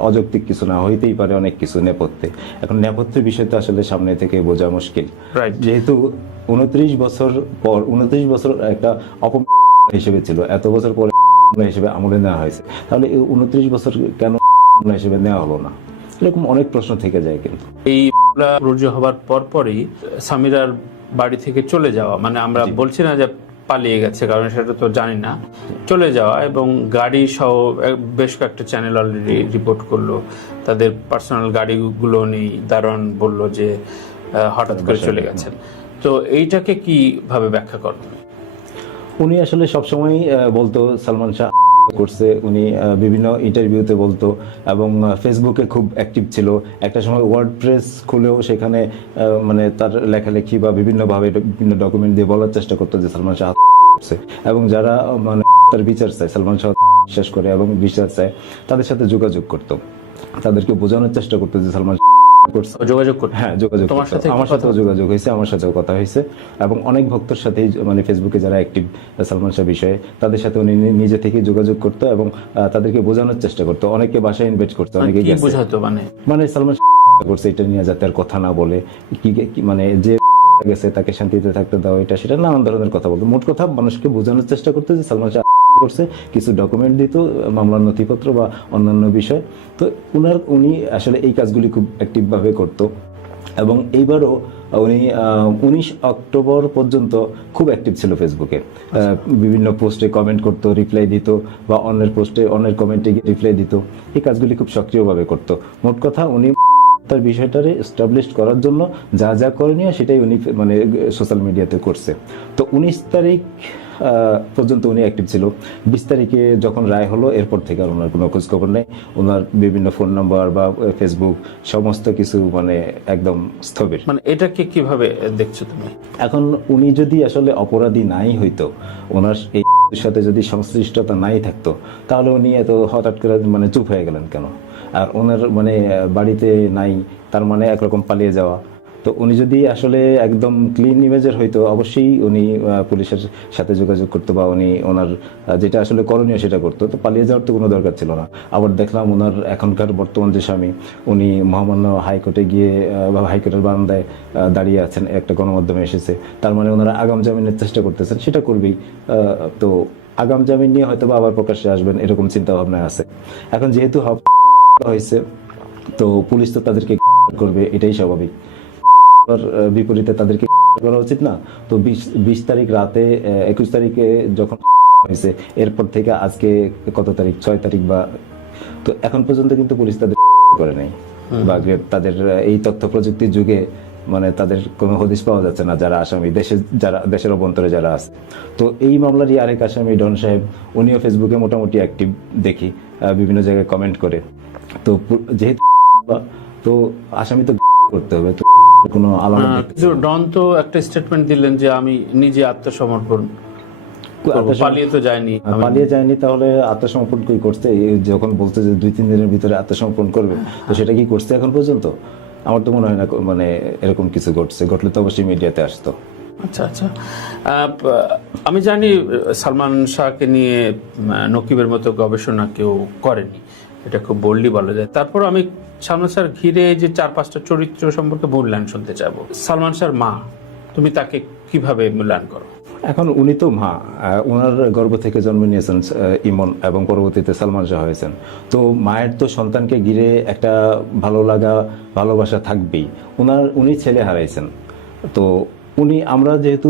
অযৌক্তিক কিছু না, হইতেই পারে অনেক কিছু নেপথ্যে। এখন নেপথ্যের বিষয় তো আসলে সামনে থেকে বোঝা মুশকিল, যেহেতু 29 বছর পর, 29 বছর একটা হিসেবে ছিল, এত বছর পরে হিসেবে আমলে নেওয়া হয়েছে, তাহলে এই 29 বছর কেন হিসেবে নেওয়া হলো না? এরকম অনেক প্রশ্ন থেকে যায়। কিন্তু এই রুজু হবার পরপরই সামিরার বাড়ি থেকে চলে যাওয়া, মানে আমরা বলছি না যে পালিয়ে গেছে, কারণ সেটা তো জানি না, চলে যাওয়া, এবং গাড়ি সহ বেশ কয়েকটা চ্যানেল অলরেডি রিপোর্ট করলো তাদের পার্সোনাল গাড়িগুলো নেই, দারোয়ান বললো যে হঠাৎ করে চলে গেছেন। তো এইটাকে কিভাবে ব্যাখ্যা করেন? উনি আসলে সবসময় বলতো সালমান শাহ করছে, উনি বিভিন্ন ইন্টারভিউতে বলতো এবং ফেসবুকে খুব অ্যাক্টিভ ছিল। একটা সময় ওয়ার্ডপ্রেস খুলেও সেখানে মানে তার লেখালেখি বা বিভিন্নভাবে বিভিন্ন ডকুমেন্ট দিয়ে বলার চেষ্টা করতো যে সালমান শাহ করছে, এবং যারা মানে তার বিচার চায়, সালমান শাহ বিশ্বাস করে এবং বিচার চায়, তাদের সাথে যোগাযোগ করতো, তাদেরকে বোঝানোর চেষ্টা করতো যে সালমান যোগাযোগ করতে। হ্যাঁ, যোগাযোগ, আমার সাথেও যোগাযোগ হয়েছে, আমার সাথেও কথা হয়েছে, এবং অনেক ভক্তর সাথেই, মানে ফেসবুকে যারা অ্যাক্টিভ সালমান শাহ বিষয়ে, তাদের সাথে উনি নিজে থেকে যোগাযোগ করতো এবং তাদেরকে বোঝানোর চেষ্টা করতো। অনেকে বাসায় ইনভাইট করতো, অনেকে বোঝাতো, মানে সালমান শাহ করছে এটা নিয়ে যাতে আর কথা না বলে, মানে যে গেছে তাকে শান্তিতে থাকতে দাও, এটা সেটা নানান ধরনের কথা বলতো। মোট কথা মানুষকে বোঝানোর চেষ্টা করতে যে সালমান শাহ করছে, কিছু ডকুমেন্ট দিত, মামলার নথিপত্র বা অন্যান্য বিষয়। তো উনি আসলে এই কাজগুলি খুব অ্যাক্টিভ ভাবে করতো। এবং এইবারও উনি 19 অক্টোবর পর্যন্ত খুব অ্যাক্টিভ ছিল ফেসবুকে। বিভিন্ন পোস্টে কমেন্ট করতো, রিপ্লাই দিত, বা অন্যের পোস্টে অন্যের কমেন্টে গিয়ে রিপ্লাই দিত। এই কাজগুলি খুব সক্রিয়ভাবে করতো। মোট কথা উনি তার বিষয়টারে এস্টাবলিশ করার জন্য যা যা করণীয় সেটাই উনি মানে সোশ্যাল মিডিয়াতে করছে। তো 19 তারিখ পর্যন্ত উনি অ্যাক্টিভ ছিল। 20 তারিখে যখন রায় হলো এরপর থেকে আর ওনার কোনো খোঁজখবর নেই। ওনার বিভিন্ন ফোন নাম্বার বা ফেসবুক সমস্ত কিছু মানে একদম স্থবির। মানে এটাকে কিভাবে দেখছো তুমি? এখন উনি যদি আসলে অপরাধী নাই হইতো, ওনার এই সাথে যদি সংশ্লিষ্টতা নাই থাকতো, তাহলে উনি এত হঠাৎ করে মানে চুপ হয়ে গেলেন কেন? আর ওনার মানে বাড়িতে নাই, তার মানে একরকম পালিয়ে যাওয়া। তো উনি যদি আসলে একদম ক্লিন ইমেজের হইতো, অবশ্যই উনি পুলিশের সাথে যোগাযোগ করতো, বা উনি ওনার যেটা আসলে করণীয় সেটা করতো। তো পালিয়ে যাওয়ার তো কোনো দরকার ছিল না। আবার দেখলাম ওনার এখনকার বর্তমান যে স্বামী, উনি মহামান্য হাইকোর্টে গিয়ে বা হাইকোর্টের বারান্দায় দাঁড়িয়ে আছেন, একটা গণমাধ্যমে এসেছে। তার মানে ওনারা আগাম জামিনের চেষ্টা করতেছেন, সেটা করবেই। তো আগাম জামিন নিয়ে হয়তো বা আবার প্রকাশ্যে আসবেন, এরকম চিন্তা ভাবনা আছে। এখন যেহেতু হয়েছে, তো পুলিশ তো তাদেরকে করবে, এটাই স্বাভাবিক। বিপরীতে তাদেরকে করা উচিত না? তো 20 তারিখ রাতে 21 তারিখে যখন হয়েছে, এরপর থেকে আজকে কত তারিখ, 6 তারিখ, বা তো এখন পর্যন্ত কিন্তু পুলিশ তাদের করে নাই, বা তাদের এই তথ্য প্রযুক্তির যুগে মানে তাদের কোনো হদিশ পাওয়া যাচ্ছে না যারা আসামি, দেশের অভ্যন্তরে যারা আছে। তো এই মামলারই আরেক আসামি ডন সাহেব, উনিও ফেসবুকে মোটামুটি অ্যাক্টিভ দেখি, বিভিন্ন জায়গায় কমেন্ট করে। তো যেহেতু তো আসামি তো করতে হবে, তো কোনো আলাদা ডন তো একটা স্টেটমেন্ট দিলেন যে আমি নিজে আত্মসমর্পণ, পালিয়ে তো যায়নি। পালিয়ে যায়নি, তাহলে আত্মসমর্পণ কি করছে? যখন বলতে যে 2-3 দিনের ভিতরে আত্মসমর্পণ করবে, তো সেটা কি করছে এখন পর্যন্ত? আমার তো মনে হয় না মানে এরকম কিছু ঘটছে। ঘটলে তো অবশ্যই মিডিয়াতে আসতো। আচ্ছা আচ্ছা, আমি জানি সালমান শাহকে নিয়ে নকিবের মতো গবেষণা কেউ করেনি, এটা খুব বোল্ডলি বলা যায়। তারপর আমি সালমান শাহর ঘিরে যে 4-5টা চরিত্র সম্পর্কে মূল্যায়ন শুনতে চাবো। সালমান শাহর মা, তুমি তাকে কিভাবে মূল্যায়ন করো? এখন উনি তো মা, ওনার গর্ভ থেকে জন্ম নিয়েছেন ইমন, এবং পরবর্তীতে সালমান শাহ হয়েছেন। তো মায়ের তো সন্তানকে ঘিরে একটা ভালো লাগা, ভালোবাসা থাকবেই। উনি ছেলে হারাইছেন। তো উনি, আমরা যেহেতু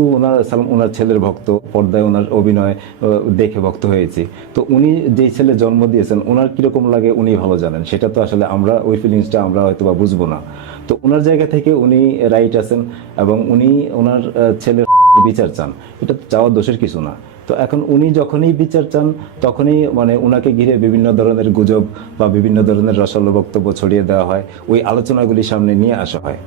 ওনার ছেলের ভক্ত, পর্দায় ওনার অভিনয় দেখে ভক্ত হয়েছি। তো উনি যেই ছেলে জন্ম দিয়েছেন, ওনার কিরকম লাগে উনি ভালো জানেন। সেটা তো আসলে আমরা ওই ফিলিংসটা আমরা হয়তো বা বুঝবো না। তো ওনার জায়গা থেকে উনি রাইট আছেন, এবং উনি ওনার ছেলের বিচার চান, এটা তো চাওয়ার দোষের কিছু না। তো এখন উনি যখনই বিচার চান, তখনই মানে ওনাকে ঘিরে বিভিন্ন ধরনের গুজব বা বিভিন্ন ধরনের রসালো বক্তব্য ছড়িয়ে দেওয়া হয়। ওই আলোচনাগুলি সামনে নিয়ে আসা হয়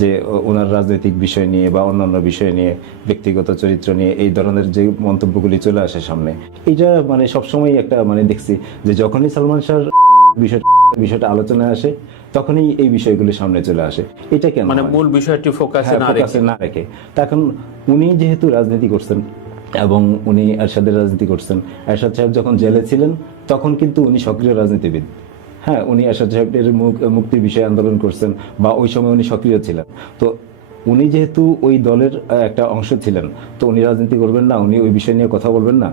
যে ওনার রাজনৈতিক বিষয় নিয়ে বা অন্যান্য বিষয় নিয়ে, ব্যক্তিগত চরিত্র নিয়ে এই ধরনের যে মন্তব্যগুলি চলে আসে সামনে। এইটা মানে সবসময় একটা মানে দেখছি যে যখনই সালমান শাহর বিষয়টা আলোচনায় আসে, তখনই এই বিষয়গুলি সামনে চলে আসে। এটা কেন? মানে মূল বিষয়টি ফোকাসে না রেখে। তা এখন উনি যেহেতু রাজনীতি করছেন, এবং উনি এরশাদের রাজনীতি করছেন, এরশাদ সাহেব যখন জেলে ছিলেন তখন কিন্তু উনি সক্রিয় রাজনীতিবিদ। হ্যাঁ, উনি এরশাদ সাহেবের মুক্তির বিষয়ে আন্দোলন করছেন, বা ওই সময় উনি সক্রিয় ছিলেন। তো উনি যেহেতু ওই দলের একটা অংশ ছিলেন, তো উনি রাজনীতি করবেন না? উনি ওই বিষয় নিয়ে কথা বলবেন না?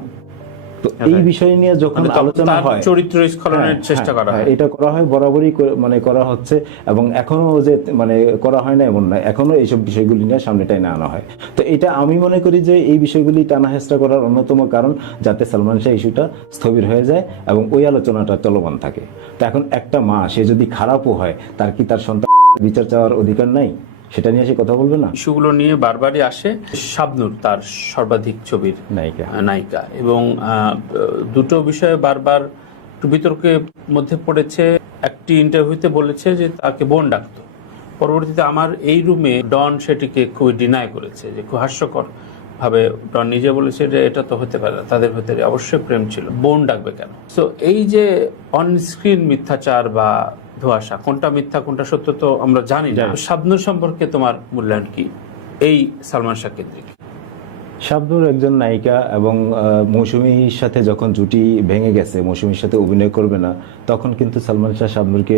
তো এই বিষয় নিয়ে যখন আলোচনা হয়, চরিত্র স্খলনের চেষ্টা করা হয়, এটা করা হয়, বরাবরই মানে করা হচ্ছে, এবং এখনো যে মানে করা হয় না এমন না, এখনো এইসব বিষয়গুলি নিয়ে সামনে টাইনে আনা হয়। তো এটা আমি মনে করি যে এই বিষয়গুলি টানা হেঁচড়া করার অন্যতম কারণ, যাতে সালমান শাহ ইস্যুটা স্থবির হয়ে যায় এবং ওই আলোচনাটা চলমান থাকে। তো এখন একটা মা, সে যদি খারাপও হয়, তার কি তার সন্তান বিচার চাওয়ার অধিকার নাই? সেটা নিয়ে সে কথা বলবে না? ইস্যুগুলো নিয়ে বারবারই আসে। শাবনূর তার সর্বাধিক ছবির নায়িকা, এবং দুটো বিষয়ে বারবার একটু বিতর্কের মধ্যে পড়েছে। একটি ইন্টারভিউতে বলেছে যে তাকে বোন ডাকতো, পরবর্তীতে আমার এই রুমে ডন সেটিকে খুবই ডিনাই করেছে, যে খুব হাস্যকর ভাবে ডন নিজে বলেছে যে এটা তো হতে পারে না, তাদের ভেতরে অবশ্যই প্রেম ছিল, বোন ডাকবে কেন? তো এই যে অনস্ক্রিন মিথ্যাচার বা ধোঁয়াশা, কোনটা মিথ্যা কোনটা সত্য তো আমরা জানি না। শাবনূর সম্পর্কে তোমার মূল্যায়ন কি এই সালমান শাহ কেন্দ্রিক? শাবনূর একজন নায়িকা, এবং মৌসুমীর সাথে যখন জুটি ভেঙে গেছে, মৌসুমীর সাথে অভিনয় করবে না, তখন কিন্তু সালমান শাহ শাবনূরকে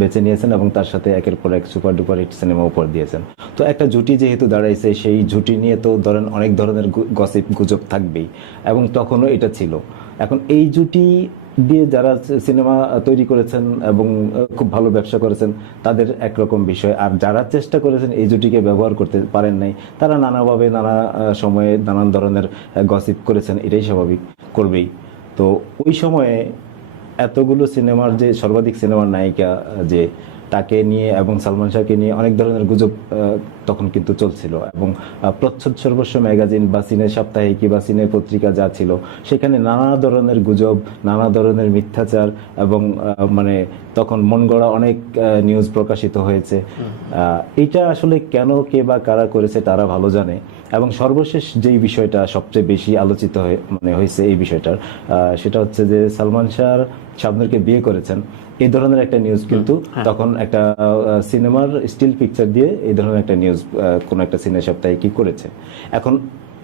বেছে নিয়েছেন, এবং তার সাথে একের পর এক সুপার ডুপার হিট সিনেমা উপহার দিয়েছেন। তো একটা জুটি যেহেতু দাঁড়াইছে, সেই জুটি নিয়ে তো ধরেন অনেক ধরনের গসিপ গুজব থাকবেই, এবং তখনও এটা ছিল। এখন এই জুটি দিয়ে যারা সিনেমা তৈরি করেছেন এবং খুব ভালো ব্যবসা করেছেন তাদের একরকম বিষয়, আর যারা চেষ্টা করেছেন এই জুটিকে ব্যবহার করতে পারেন নাই, তারা নানাভাবে নানা সময়ে নানান ধরনের গসিপ করেছেন, এটাই স্বাভাবিক, করবেই। তো ওই সময়ে এতগুলো সিনেমার যে সর্বাধিক সিনেমার নায়িকা যে তাকে নিয়ে এবং সালমান শাহকে নিয়ে অনেক ধরনের গুজব তখন কিন্তু চলছিল, এবং প্রচ্ছদ সর্বস্ব ম্যাগাজিন বা সিনে সাপ্তাহিকী বা সিনে পত্রিকা যা ছিল সেখানে নানা ধরনের গুজব, নানা ধরনের মিথ্যাচার এবং মানে তখন মন গড়া অনেক নিউজ প্রকাশিত হয়েছে। এটা আসলে কেন, কে বা কারা করেছে তারা ভালো জানে। এবং সর্বশেষ যেই বিষয়টা সবচেয়ে বেশি আলোচিত হয়েছে এই বিষয়টার, সেটা হচ্ছে যে সালমান শাহ শাবনূরকে বিয়ে করেছেন, এই ধরনের একটা নিউজ কিন্তু তখন একটা সিনেমার স্টিল পিকচার দিয়ে এই ধরনের একটা নিউজ কোন একটা সিনে সপ্তাহে কি করেছে। এখন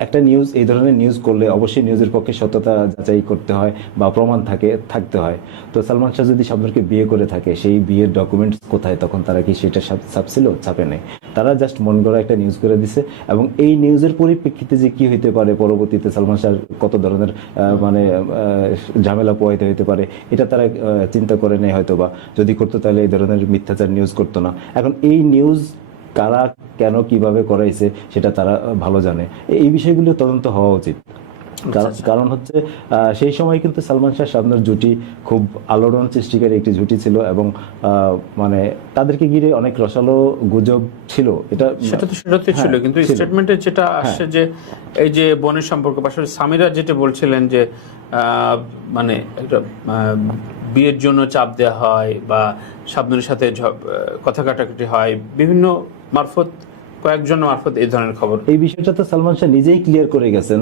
একটা নিউজ, এই ধরনের নিউজ করলে অবশ্যই নিউজের পক্ষে সত্যতা যাচাই করতে হয় বা প্রমাণ থাকতে হয়। তো সালমান শাহ যদি শাবনূরকে বিয়ে করে থাকে, সেই বিয়ের ডকুমেন্টস কোথায়? তখন তারা কি সেটা ছাপছিল? ছাপে নেই, তারা জাস্ট মন গড়া একটা নিউজ করে দিছে। এবং এই নিউজের পরিপ্রেক্ষিতে যে কি হইতে পারে পরবর্তীতে, সালমান শাহ কত ধরনের মানে ঝামেলা পোহাইতে হইতে পারে, এটা তারা চিন্তা করে নেই হয়তো, বা যদি করতো তাহলে এই ধরনের মিথ্যাচার নিউজ করতো না। এখন এই নিউজ কারা, কেন, কিভাবে করাইছে সেটা তারা ভালো জানে। এই বিষয়গুলো তদন্ত হওয়া উচিত। কারণ হচ্ছে সেই সময় কিন্তু সালমান শাহ শাবনূর জুটি খুব আলোড়ন সৃষ্টিকারী একটি জুটি ছিল, এবং মানে তাদেরকে ঘিরে অনেক রসালো গুজব ছিল। সেটা তো ছিল, কিন্তু স্টেটমেন্টে যেটা আসছে যে এই যে বোনের সম্পর্ক, পাশাপাশি সামিরা যেটা বলছিলেন যে মানে একটা বিয়ের জন্য চাপ দেওয়া হয় বা শাবনূরের সাথে কথা কাটাকাটি হয় বিভিন্ন মারফত, কয়েকজন মারফত এই ধরনের খবর। এই বিষয়টা তো সালমান শাহ নিজেই ক্লিয়ার করে গেছেন।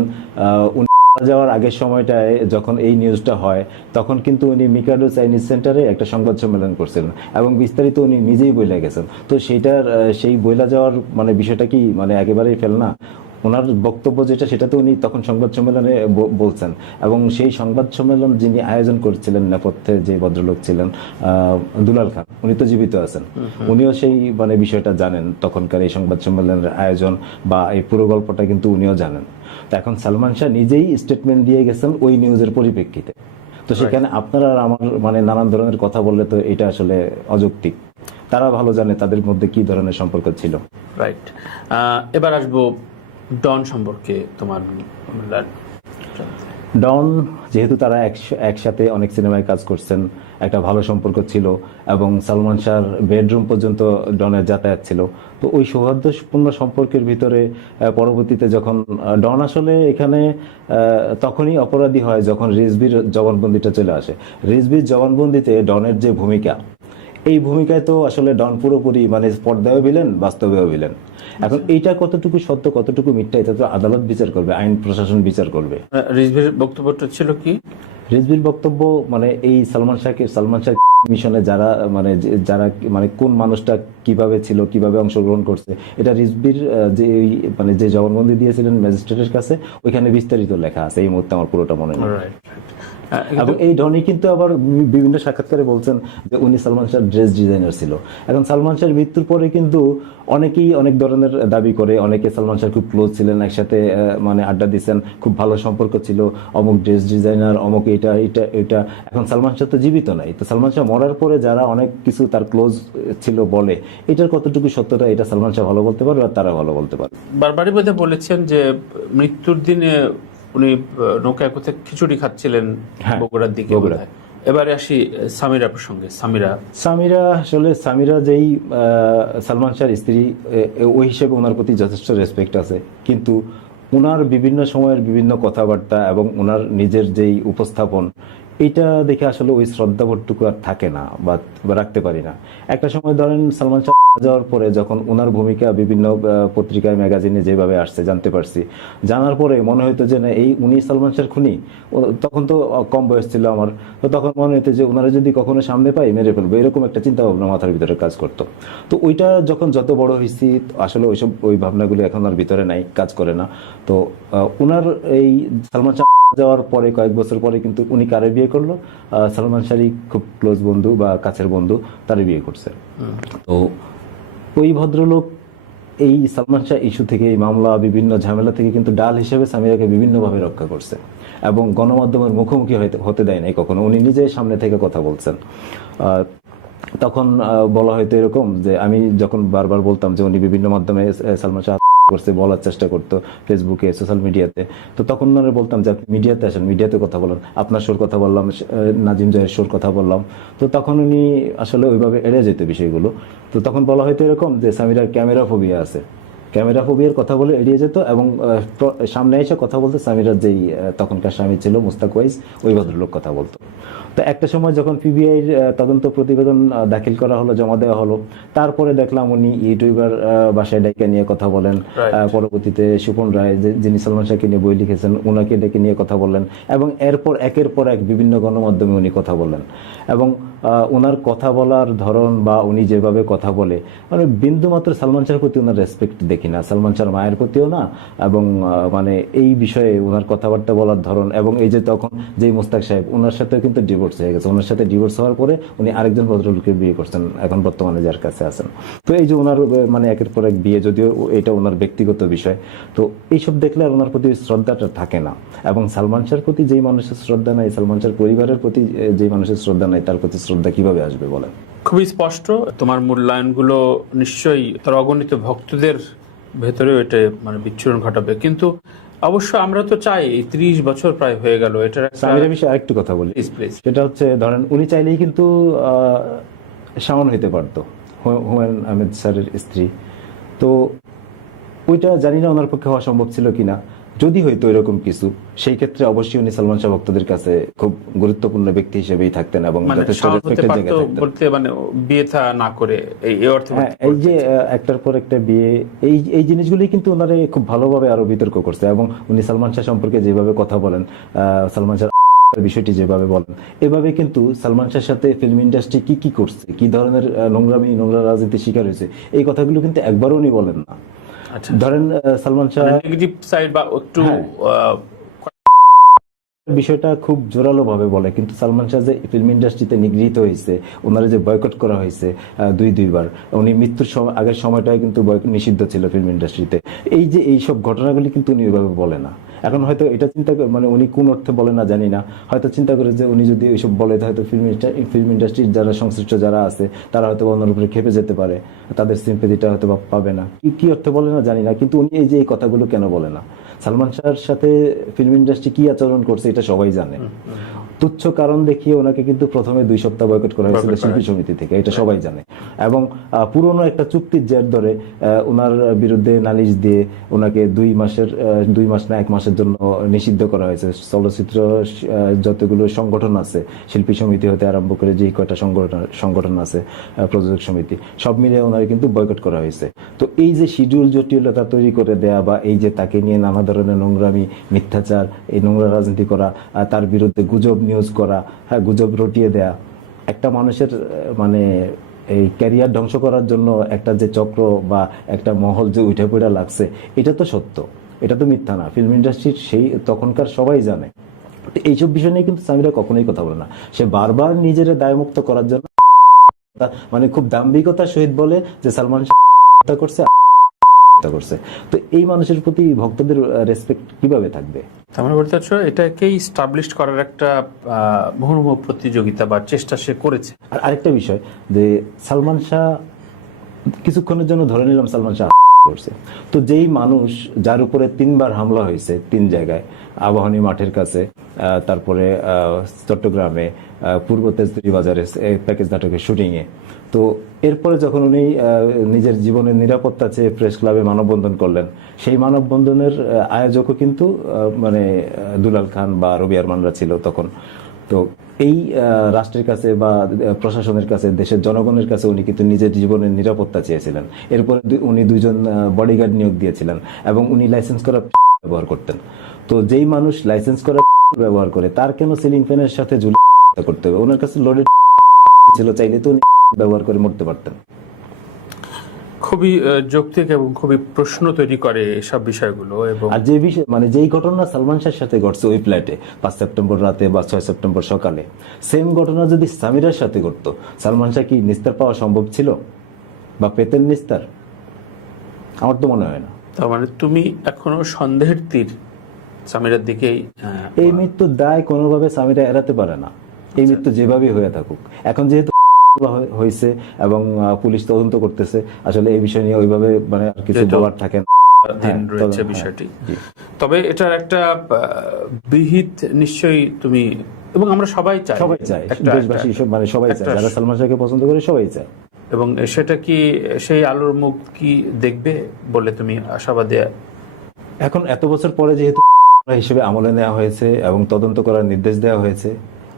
উনি যাওয়ার আগের সময়টায় যখন এই নিউজটা হয়, তখন কিন্তু উনি মিকাডো চাইনিজ সেন্টারে একটা সংবাদ সম্মেলন করছিলেন এবং বিস্তারিত উনি নিজেই বইলা গেছেন। তো সেই বইলা যাওয়ার মানে বিষয়টা কি মানে একেবারেই ফেল না? ওনার বক্তব্য যেটা, সেটা তো উনি তখন সংবাদ সম্মেলনে বলছেন। এবং সেই সংবাদ সম্মেলন যিনি আয়োজন করছিলেন, নেপথ্যে যে ভদ্রলোক ছিলেন দুলাল খান, উনি তো জীবিত আছেন, উনিও সেই মানে বিষয়টা জানেন, তখনকার এই সংবাদ সম্মেলনের আয়োজন বা এই পুরো গল্পটা কিন্তু উনিও জানেন। তো এখন সালমান শাহ নিজেই স্টেটমেন্ট দিয়ে গেছেন ওই নিউজের পরিপ্রেক্ষিতে। তো সেখানে আপনারা আর আমার মানে নানান ধরনের কথা বললে তো এটা আসলে অযৌক্তিক। তারা ভালো জানে তাদের মধ্যে কি ধরনের সম্পর্ক ছিল। রাইট, এবার আসবো ডন সম্পর্কে। তোমার ডন, যেহেতু তারা একসাথে অনেক সিনেমায় কাজ করছেন, একটা ভালো সম্পর্ক ছিল এবং সালমান শাহর বেডরুম পর্যন্ত ডনের যাতায়াত ছিল, তো ওই সৌহার্দ্যপূর্ণ সম্পর্কের ভিতরে পরবর্তীতে যখন ডন আসলে এখানে তখনই অপরাধী হয় যখন রিজভির জবানবন্দিটা চলে আসে। রিজভির জবানবন্দিতে ডনের যে ভূমিকা, এই ভূমিকায় তো আসলে ডন পুরোপুরি মানে পর্দায়ও ভিলেন, বাস্তবেও ভিলেন। এখন এইটা কতটুকু সত্য, কতটুকু মিথ্যা, এটা তো আদালত বিচার করবে, আইন প্রশাসন বিচার করবে। রিজভির বক্তব্যটা ছিল কি? রিজভির বক্তব্য মানে এই সালমান শাহ মিশনে যারা মানে কোন মানুষটা কিভাবে ছিল, কিভাবে অংশগ্রহণ করছে, এটা রিজভির যে মানে যে জবানবন্দি দিয়েছিলেন ম্যাজিস্ট্রেটের কাছে, ওইখানে বিস্তারিত লেখা আছে। এই মুহূর্তে আমার পুরোটা মনে নেই। এবং এই ডনি কিন্তু আবার বিভিন্ন সাক্ষাৎকারে বলছেন যে উনি সালমান শাহর ড্রেস ডিজাইনার ছিল। এখন সালমান শাহর মৃত্যুর পরে কিন্তু অনেকেই অনেক ধরনের দাবি করে, অনেকে সালমান শাহ খুব ক্লোজ ছিলেন, একসাথে মানে আড্ডা দিচ্ছেন, খুব ভালো সম্পর্ক ছিল, অমুক ড্রেস ডিজাইনার, অমুক এটা। এখন সালমান শাহ তো জীবিত নাই, তো সালমান শাহ মরার পরে যারা অনেক কিছু তার ক্লোজ ছিল বলে, এটার কতটুকু সত্যতা এটা সালমান শাহ ভালো বলতে পারবে আর তারা ভালো বলতে পারবে। বারবারই বোধ বলেছেন যে মৃত্যুর দিনে উনি নৌকায় কোথায় খিচুড়ি খাচ্ছিলেন বগুড়ার দিকে। এবারে আসি সামিরা প্রসঙ্গে। সামিরা যেই সালমান শাহর স্ত্রী, ওই হিসেবে ওনার প্রতি যথেষ্ট রেসপেক্ট আছে, কিন্তু ওনার বিভিন্ন সময়ের বিভিন্ন কথাবার্তা এবং ওনার নিজের যেই উপস্থাপন, এটা দেখে আসলে ওই শ্রদ্ধাবোধটুকু আর থাকে না বা রাখতে পারি না। একটা সময় ধরেন সালমান শাহ যাওয়ার পরে যখন ওনার ভূমিকা বিভিন্ন পত্রিকায় ম্যাগাজিনে যেভাবে আসছে জানতে পারছি, জানার পরে মনে হইতো যে না, এই উনি সালমান শাহর খুনি। তখন তো কম বয়স ছিল আমার, তো তখন মনে হইতো যে ওনারা যদি কখনো সামনে পাই মেরে ফেলবো, এরকম একটা চিন্তা ভাবনা মাথার ভিতরে কাজ করতো। তো ওইটা যখন যত বড় হয়েছি আসলে ওই ভাবনাগুলো এখন আর ভিতরে নাই, কাজ করে না। তো ওনার এই সালমান শাহ যাওয়ার পরে কয়েক বছর পরে কিন্তু উনি কারে বিয়ে করলো? সালমান শাহরই খুব ক্লোজ বন্ধু বা কাছের বন্ধু, তারে বিয়ে করছে। তো ওই ভদ্রলোক এই সালমান শাহ ইস্যু থেকে, এই মামলা, বিভিন্ন ঝামেলা থেকে কিন্তু ডাল হিসেবে সামিরাকে বিভিন্নভাবে রক্ষা করছে এবং গণমাধ্যমের মুখোমুখি হতে দেয় নাই কখনো। উনি নিজে সামনে থেকে কথা বলছেন। তখন বলা হয়তো এরকম যে, আমি যখন বারবার বলতাম যে উনি বিভিন্ন মাধ্যমে সালমান শাহ করছে, বলার চেষ্টা করতো ফেসবুকে, সোশ্যাল মিডিয়াতে, তো তখন ওনারা বলতাম যে আপনি মিডিয়াতে আসেন, মিডিয়াতে কথা বলেন, আপনার শোর কথা বললাম, নাজিম জয়ের শোর কথা বললাম। তো তখন উনি আসলে ওইভাবে এড়ে যেত বিষয়গুলো। তো তখন বলা হয়তো এরকম যে সামিরার ক্যামেরা ফোবিয়া আছে, ক্যামেরা ফোবিয়ার কথা বলে এড়িয়ে যেত এবং সামনে এসে কথা বলতে সামিরার যেই তখনকার স্বামী ছিল মুস্তাক ওয়াইস, ওই ভদ্রলোক কথা বলতো। তো একটা সময় যখন পিবিআইর তদন্ত প্রতিবেদন দাখিল করা হলো, জমা দেওয়া হলো, তারপরে দেখলাম উনি ইউটিউবার বাসায় ডেকে নিয়ে কথা বলেন। পরবর্তীতে সুপন রায়, যিনি সালমান শাহকে নিয়ে বই লিখেছেন, ওনাকে ডেকে নিয়ে কথা বললেন এবং এরপর একের পর এক বিভিন্ন গণমাধ্যমে উনি কথা বললেন। এবং ওনার কথা বলার ধরন বা উনি যেভাবে কথা বলে, মানে বিন্দুমাত্র সালমান শাহের প্রতি ওনার রেসপেক্ট দেখি না, সালমান শাহর মায়ের প্রতিও না। এবং মানে এই বিষয়ে ওনার কথাবার্তা বলার ধরন, এবং এই যে তখন যেই মুস্তাক সাহেব, ওনার সাথেও কিন্তু ডিভোর্স হয়ে গেছে, ওনার সাথে ডিভোর্স হওয়ার পরে উনি আরেকজন ভদ্রলোককে বিয়ে করছেন, এখন বর্তমানে যার কাছে আছেন। তো এই যে ওনার মানে একের পর এক বিয়ে, যদিও এটা ওনার ব্যক্তিগত বিষয়, তো এইসব দেখলে আর ওনার প্রতি শ্রদ্ধাটা থাকে না। এবং সালমান শাহর প্রতি যেই মানুষের শ্রদ্ধা নাই, সালমান শাহর পরিবারের প্রতি যেই মানুষের শ্রদ্ধা নাই, তার প্রতি শ্রদ্ধা কিভাবে আসবে বলেন? খুবই স্পষ্ট। তোমার মূল্যায়নগুলো নিশ্চয়ই তার অগণিত ভক্তদের ভেতরেও এটা মানে বিচ্ছুরণ ঘটাবে, কিন্তু অবশ্য আমরা তো চাই, 30 বছর প্রায় হয়ে গেল এটার সামিরের বিষয়ে আরেকটু কথা বলি, সেটা হচ্ছে ধরেন উনি চাইলেই কিন্তু শাওন হইতে পারতো, হুমায়ুন আহমেদ স্যারের স্ত্রী। তো ওইটা জানি না ওনার পক্ষে হওয়া সম্ভব ছিল কিনা। যদি হয়তো এরকম কিছু, সেই ক্ষেত্রে অবশ্যই উনি সালমান শাহ ভক্তদের কাছে খুব গুরুত্বপূর্ণ ব্যক্তি হিসেবেই থাকতেন এবং যথেষ্ট রেসপেক্টের জায়গায় থাকতেন। মানে বিয়ে থা না করে এই অর্থে, এই যে একটার পর একটা বিয়ে, এই জিনিসগুলি কিন্তু ওনারে খুব ভালোভাবে আরো বিতর্ক করছে। এবং উনি সালমান শাহ সম্পর্কে যেভাবে কথা বলেন, সালমান শাহ বিষয়টি যেভাবে বলেন, এভাবে কিন্তু সালমান শাহের সাথে ফিল্ম ইন্ডাস্ট্রি কি করছে, কি ধরনের নোংরা রাজনীতি শিকার হয়েছে, এই কথাগুলো কিন্তু একবারও উনি বলেন না। ধরেন সালমান শাহ নেগেটিভ সাইড বা একটু বিষয়টা খুব জোরালো ভাবে বলে, কিন্তু সালমান শাহ যে ফিল্ম ইন্ডাস্ট্রিতে নিগৃহীত হয়েছে, ওনারা যে বয়কট করা হয়েছে দুইবার, উনি মৃত্যুর আগের সময়টাই কিন্তু নিষিদ্ধ ছিল ফিল্ম ইন্ডাস্ট্রিতে, এই যে এইসব ঘটনাগুলি কিন্তু উনি ওইভাবে বলে না। এখন হয়তো এটা চিন্তা মানে উনি কোন অর্থে বলে না জানি না, হয়তো চিন্তা করে যে উনি যদি এইসব বলে হয়তো ফিল্ম ইন্ডাস্ট্রির যারা সংশ্লিষ্ট যারা আছে তারা হয়তো ওনার উপরে খেপে যেতে পারে, তাদের সিম্পেথিটা হয়তো পাবে না, কি অর্থে বলে না জানি না। কিন্তু উনি এই যে এই কথাগুলো কেন বলে না? সালমান শাহর সাথে ফিল্ম ইন্ডাস্ট্রি কি আচরণ করছে এটা সবাই জানে। তুচ্ছ কারণ দেখিয়ে ওনাকে কিন্তু প্রথমে 2 সপ্তাহ বয়কট করা হয়েছিল শিল্পী সমিতি থেকে, এটা সবাই জানে। এবং পুরনো একটা চুক্তির জের ধরে ওনার বিরুদ্ধে নালিশ দিয়ে ওনাকে 2 মাস না 1 মাসের জন্য নিষিদ্ধ করা হয়েছে। চলচ্চিত্র যতগুলো সংগঠন আছে, শিল্পী সমিতি হতে আরম্ভ করে যে কয়টা সংগঠন আছে, প্রযোজক সমিতি, সব মিলে ওনাকে কিন্তু বয়কট করা হয়েছে। তো এই যে শিডিউল জটিলতা তৈরি করে দেয়া বা এই যে তাকে নিয়ে নানা ধরনের নোংরামি, মিথ্যাচার, এই নোংরা রাজনীতি করা, তার বিরুদ্ধে গুজব নিউজ করা, গুজব রটিয়ে দেয়া, একটা মানুষের মানে এই ক্যারিয়ার ধ্বংস করার জন্য একটা যে চক্র বা একটা মহল যে উঠে পড়া লাগছে, এটা তো সত্য, এটা তো মিথ্যা না। ফিল্ম ইন্ডাস্ট্রির সেই তখনকার সবাই জানে। এইসব বিষয় নিয়ে কিন্তু সামিরা কখনোই কথা বলে না। সে বারবার নিজের দায়মুক্ত করার জন্য মানে খুব দাম্ভিকতার সহিত বলে যে সালমান শাহ করছে। তো এই মানুষের প্রতি ভক্তদের রেসপেক্ট কিভাবে থাকবে? তার বলতে চাচ্ছ এটাকেই এস্টাবলিশ করার একটা মুহুর্মুহ প্রতিযোগিতা বা চেষ্টা সে করেছে। আর আরেকটা বিষয় যে সালমান শাহ, কিছুক্ষণের জন্য ধরে নিলাম সালমান শাহ করছে, তো যেই মানুষ যার উপরে 3বার হামলা হয়েছে 3 জায়গায়, আবাহনী মাঠের কাছে, তারপরে চট্টগ্রামে, পূর্ব তেজতুরি বাজারে প্যাকেজ নাটকের শুটিংয়ে, তো এরপরে যখন উনি নিজের জীবনের নিরাপত্তা চেয়ে প্রেস ক্লাবে মানববন্ধন করলেন, সেই মানববন্ধনের আয়োজকও কিন্তু মানে দুলাল খান বা রবি আরমানরা ছিল তখন। তো এই রাষ্ট্রের কাছে বা প্রশাসনের কাছে, দেশের জনগণের কাছে উনি কিন্তু নিজের জীবনের নিরাপত্তা চেয়েছিলেন। এরপরে উনি 2 জন বডিগার্ড নিয়োগ দিয়েছিলেন এবং উনি লাইসেন্স করা ব্যবহার করতেন। তো যেই মানুষ লাইসেন্স করা ব্যবহার করে, তার কেন সিলিং ফ্যানের সাথে ঝুলে করতে হবে? ওনার কাছে লোডেড ছিল, চাইলে তো উনি ব্যবহার করে মরতে পারতেন। খুবই যৌক্তিক এবং খুবই প্রশ্ন তৈরি করে এসব বিষয়গুলো। এবং আর যে বিষয় মানে যেই ঘটনা সালমান শাহের সাথে ঘটছে ওই ফ্ল্যাটে 5 সেপ্টেম্বর রাতে বা 6 সেপ্টেম্বর সকালে, সেম ঘটনা যদি সামিরার সাথে ঘটতো, সালমান শাহ কি নিস্তার পাওয়া সম্ভব ছিল বা পেতেন নিস্তার? আমার তো মনে হয় না। তার মানে তুমি এখনো সন্দেহের তীর সামিরার দিকেই। এই মৃত্যুর দায় কোনোভাবে সামিরা এড়াতে পারে না, এই মৃত্যু যেভাবেই হয়ে থাকুক। এখন যেহেতু হয়েছে এবং পুলিশ তদন্ত করতেছে, আসলে এই বিষয় নিয়ে ওইভাবে মানে আর কিছু বলার থাকে না। রয়েছে বিষয়টি, তবে এটার একটা বিহিত নিশ্চয়ই তুমি এবং আমরা সবাই চাই, দেশবাসী মানে সবাই চায়, যারা সালমান শাহকে পছন্দ করে সবাই চায়। এবং সেটা কি সেই আলোর মুখ কি দেখবে বলে তুমি আশাবাদী? এখন এত বছর পরে যেহেতু হিসেবে আমলে নেওয়া হয়েছে এবং তদন্ত করার নির্দেশ দেওয়া হয়েছে,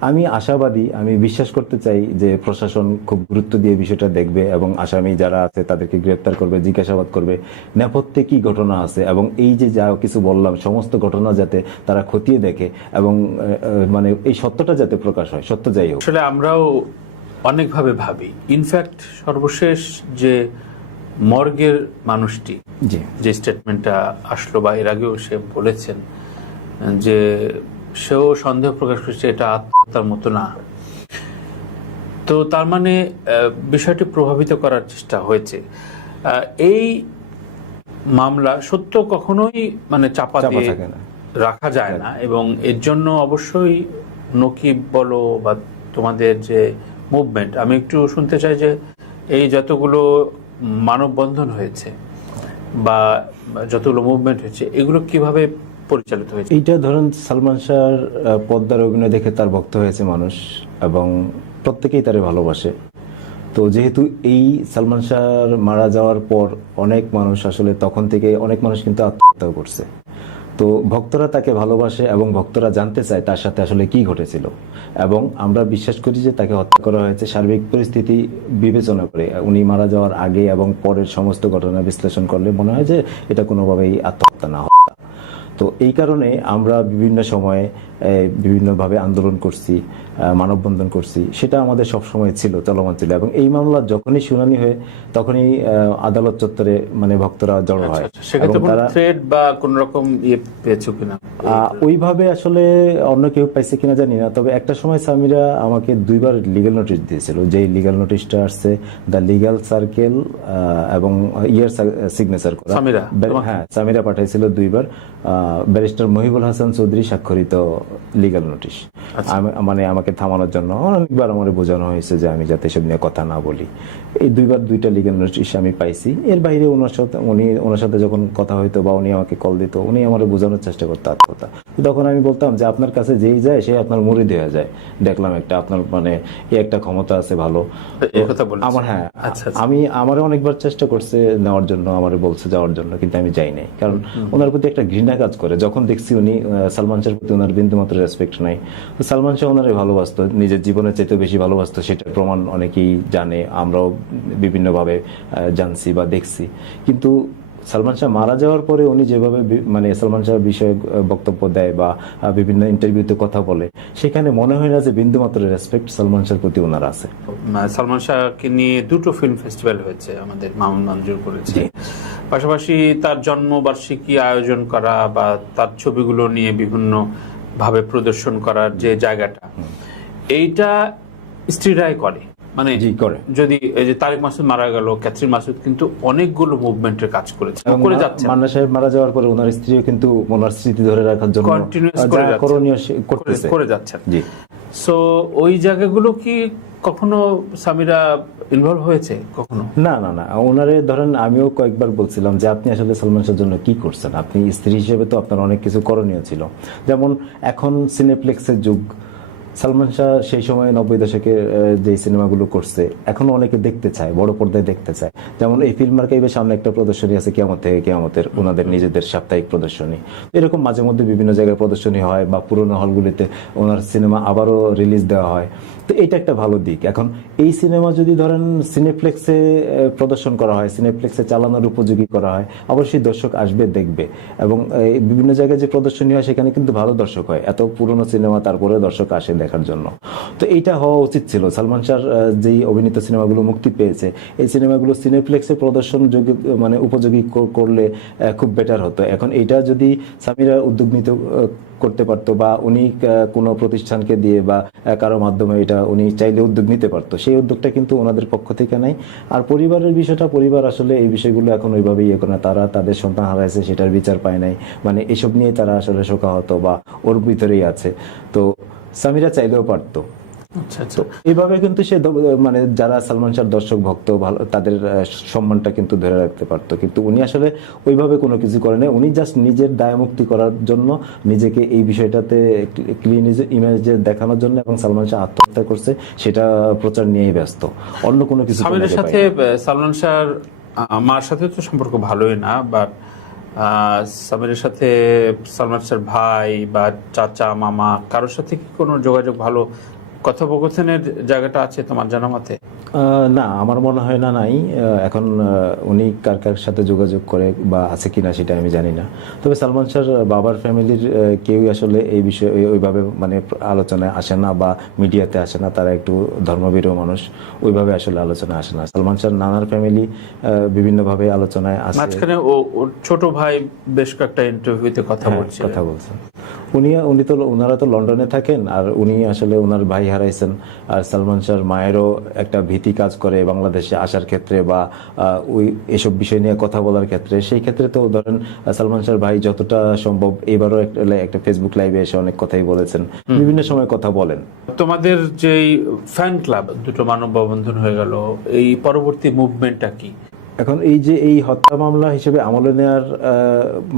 আমি আশাবাদী, আমি বিশ্বাস করতে চাই যে প্রশাসন খুব গুরুত্ব দিয়ে বিষয়টা দেখবে এবং আসামি যারা আছে তাদেরকে গ্রেপ্তার করবে, জিজ্ঞাসাবাদ করবে, নেপথ্যে কি ঘটনা আছে এবং এই যে যা কিছু বললাম সমস্ত ঘটনা যাতে তারা খতিয়ে দেখে এবং মানে এই সত্যটা যাতে প্রকাশ হয়, সত্য যাই হোক। আসলে আমরাও অনেকভাবে ভাবি, ইনফ্যাক্ট সর্বশেষ যে মর্গের মানুষটি যে স্টেটমেন্টটা আসলো বা এর আগেও সে বলেছেন যে সেও সন্দেহ প্রকাশ করছে এটা আত্মহত্যার মতো না, তো তার মানে বিষয়টি প্রভাবিত করার চেষ্টা হয়েছে। এই মামলা সত্য কখনোই মানে চাপা দিয়ে রাখা যায় না এবং এর জন্য অবশ্যই নকিব বলো বা তোমাদের যে মুভমেন্ট, আমি একটু শুনতে চাই যে এই যতগুলো মানববন্ধন হয়েছে বা যতগুলো মুভমেন্ট হয়েছে এগুলো কিভাবে পরিচালিত হয়েছে? এইটা ধরুন সালমান শাহর পদ্মার অভিনয় দেখে তার ভক্ত হয়েছে মানুষ এবং প্রত্যেকেই তারে ভালোবাসে। তো যেহেতু এই সালমান শাহর মারা যাওয়ার পর অনেক মানুষ আসলে তখন থেকে অনেক মানুষ কিন্তু আত্মহত্যা করছে, তো ভক্তরা তাকে ভালোবাসে এবং ভক্তরা জানতে চায় তার সাথে আসলে কি ঘটেছিল এবং আমরা বিশ্বাস করি যে তাকে হত্যা করা হয়েছে সার্বিক পরিস্থিতি বিবেচনা করে। উনি মারা যাওয়ার আগে এবং পরের সমস্ত ঘটনা বিশ্লেষণ করলে মনে হয় যে এটা কোনোভাবেই আত্মহত্যা না, হত্যা। তো এই কারণে আমরা বিভিন্ন সময়ে বিভিন্নভাবে আন্দোলন করছি, মানববন্ধন করছি, সেটা আমাদের সবসময় ছিল, চলমান ছিল এবং এই মামলা যখনই শুনানি হয় তখনই আদালত চত্বরে মানে ভক্তরা জড়ো হয়। ওইভাবে আসলে অন্য কেউ পাইছে কিনা জানি না, তবে একটা সময় সামিরা আমাকে 2বার লিগ্যাল নোটিশ দিয়েছিল, যে লিগ্যাল নোটিশটা আসছে দ্য লিগ্যাল সার্কেল এবং ইয়ার সিগনেচার করা। হ্যাঁ, সামিরা পাঠাইছিল 2বার, ব্যারিস্টার মহিবুল হাসান চৌধুরী স্বাক্ষরিত লিগ্যাল নোটিশ, মানে আমাকে থামানোর জন্য। অনেকবার আমার বোঝানো হয়েছে যে আমি যাতে এসব নিয়ে কথা না বলি। এই 2বার 2টা লিগ্যাল নোটিশ আমি পাইছি। এর বাইরে ওনার সাথে যখন কথা হইতো বা উনি আমাকে কল দিত, উনি আমার বোঝানোর চেষ্টা করতো আত্মহত্যা। তখন আমি বলতাম যে আপনার কাছে যেই যায় সে আপনার মুরিদ হয়ে যায়, দেখলাম একটা আপনার মানে একটা ক্ষমতা আছে ভালো। আমার আমারও অনেকবার চেষ্টা করছে নেওয়ার জন্য, আমার বলছে যাওয়ার জন্য, কিন্তু আমি যাই নাই, কারণ ওনার প্রতি একটা ঘৃণা কাজ করে। যখন দেখছি উনি সালমান শাহর প্রতি ওনার বিন্দুমাত্র রেসপেক্ট নাই, সালমান শাহ ওনারে ভালোবাসতো, নিজের জীবনের চাইতে বেশি ভালোবাসতো, সেটার প্রমাণ অনেকেই জানে, আমরাও বিভিন্নভাবে জানছি বা দেখছি। কিন্তু সালমান শাহ মারা যাওয়ার পরে উনি যেভাবে মানে সালমান শাহ বিষয়ে বক্তব্য দেয় বা বিভিন্ন ইন্টারভিউতে কথা বলে, সেখানে মনে হয় না যে বিন্দুমাত্র রেসপেক্ট সালমান শাহর প্রতি ওনার আছে। সালমান শাহকে নিয়ে 2টো ফিল্ম ফেস্টিভ্যাল হয়েছে, আমাদের মামুন মঞ্জুর করেছে, পাশাপাশি তার জন্মবার্ষিকী আয়োজন করা বা তার ছবিগুলো নিয়ে বিভিন্ন ভাবে প্রদর্শন করার যে জায়গাটা, এইটা স্ত্রীরাই করে। মানে যদি এই যে তারেক মাসুদ মারা গেল, ক্যাথরিন মাসুদ কিন্তু অনেকগুলো মুভমেন্টের কাজ করেছে, করে যাচ্ছে। মান্না সাহেব মারা যাওয়ার পরে ওনার স্ত্রীও কিন্তু ওনার স্মৃতি ধরে রাখার জন্য কন্টিনিউয়াস করে যাচ্ছেন। সো ওই জায়গাগুলো কি কখনো সামিরা ইনভলভ হয়েছে কখনো? না না না, ওনারে ধরেন আমিও কয়েকবার বলছিলাম যে আপনি আসলে সালমান শাহর জন্য কি করছেন, আপনি স্ত্রী হিসেবে তো আপনার অনেক কিছু করণীয় ছিল। যেমন এখন সিনেপ্লেক্সের যুগ, সালমান শাহ সেই সময় 90 দশকে যে সিনেমাগুলো করছে এখনো অনেকে দেখতে চায়, বড় পর্দায় দেখতে চায়। যেমন এই ফিল্ম আর্কাইভের সামনে একটা প্রদর্শনী আছে কিয়ামত থেকে কিয়ামতের, ওনাদের নিজেদের সাপ্তাহিক প্রদর্শনী। এরকম মাঝে মধ্যে বিভিন্ন জায়গায় প্রদর্শনী হয় বা পুরোনো হলগুলিতে ওনার সিনেমা আবারও রিলিজ দেওয়া হয়। তো এটা একটা ভালো দিক। এখন এই সিনেমা যদি ধরেন সিনেপ্লেক্সে প্রদর্শন করা হয়, সিনেপ্লেক্সে চালানোর উপযোগী করা হয়, অবশ্যই দর্শক আসবে, দেখবে। এবং বিভিন্ন জায়গায় যে প্রদর্শনী হয় সেখানে কিন্তু ভালো দর্শক হয়, এত পুরনো সিনেমা তারপরে দর্শক আসে দেখে। দেখার জন্য। তো এইটা হওয়া উচিত ছিল। সালমান শাহর যেই অভিনীত সিনেমাগুলো মুক্তি পেয়েছে, এই সিনেমাগুলো সিনেপ্লেক্সে প্রদর্শন মানে উপযোগী করলে খুব বেটার হতো। এখন এটা যদি সামিরা উদ্যোগ নিতে করতে পারতো, বা উনি কোনো প্রতিষ্ঠানকে দিয়ে বা কারো মাধ্যমে এটা উনি চাইলে উদ্যোগ নিতে পারতো, সেই উদ্যোগটা কিন্তু ওনাদের পক্ষ থেকে নাই। আর পরিবারের বিষয়টা, পরিবার আসলে এই বিষয়গুলো এখন ওইভাবেই ইয়ে করে না। তারা তাদের সন্তান হারাইছে, সেটার বিচার পায় নাই, মানে এসব নিয়ে তারা আসলে শোকাহত বা ওর ভিতরেই আছে। তো সামিরা চাইলেও পারতো। আচ্ছা আচ্ছা, তো এইভাবে কিন্তু সে মানে যারা সালমান শাহর দর্শক ভক্ত ভালো, তাদের সম্মানটা কিন্তু ধরে রাখতে পারতো, কিন্তু উনি আসলে ওইভাবে কোনো কিছু করেন। উনি জাস্ট নিজের দায়মুক্তি করার জন্য, নিজেকে এই বিষয়টাতে ক্লিন ইমেজে দেখানোর জন্য, এবং সালমান শাহ আত্মহত্যা করছে সেটা প্রচার নিয়েই ব্যস্ত, অন্য কোনো কিছু। সামিরের সাথে সালমান শাহর মার সাথে তো সম্পর্ক ভালোই না, বাট সামিরের সাথে সালমান শাহর ভাই বা চাচা মামা কারোর সাথে কি কোনো যোগাযোগ, ভালো কথোপকথনের জায়গাটা আছে তোমার জানা মতে? না, আমার মনে হয় না নাই। এখন উনি কার কার সাথে যোগাযোগ করে বা আছে কিনা সেটা আমি জানি না। তবে সালমান শাহর বাবার ফ্যামিলির কেউই আসলে এই বিষয়ে ওইভাবে মানে আলোচনায় আসে না বা মিডিয়াতে আসে না। তারা একটু ধর্মভীরু মানুষ, ওইভাবে আসলে আলোচনায় আসে না। সালমান শাহর নানার ফ্যামিলি বিভিন্নভাবে আলোচনায় আসে। মাঝখানে ওর ছোট ভাই বেশ কয়েকটা ইন্টারভিউতে কথা বলছে। ওনারা তো লন্ডনে থাকেন, আর উনি আসলে ওনার ভাই হারাইছেন। আর সালমান শাহর মায়েরও একটা ভীতি কাজ করে বাংলাদেশে আসার ক্ষেত্রে বা ওই এসব বিষয় নিয়ে কথা বলার ক্ষেত্রে। সেই ক্ষেত্রে তো ধরেন সালমান শাহর ভাই যতটা সম্ভব, এবারও একটা ফেসবুক লাইভে এসে অনেক কথাই বলেছেন, বিভিন্ন সময় কথা বলেন। তোমাদের যেই ফ্যান ক্লাব দুটো মানববন্ধন হয়ে গেল, এই পরবর্তী মুভমেন্টটা কি? এখন এই যে এই হত্যা মামলা হিসেবে আমলে নেওয়ার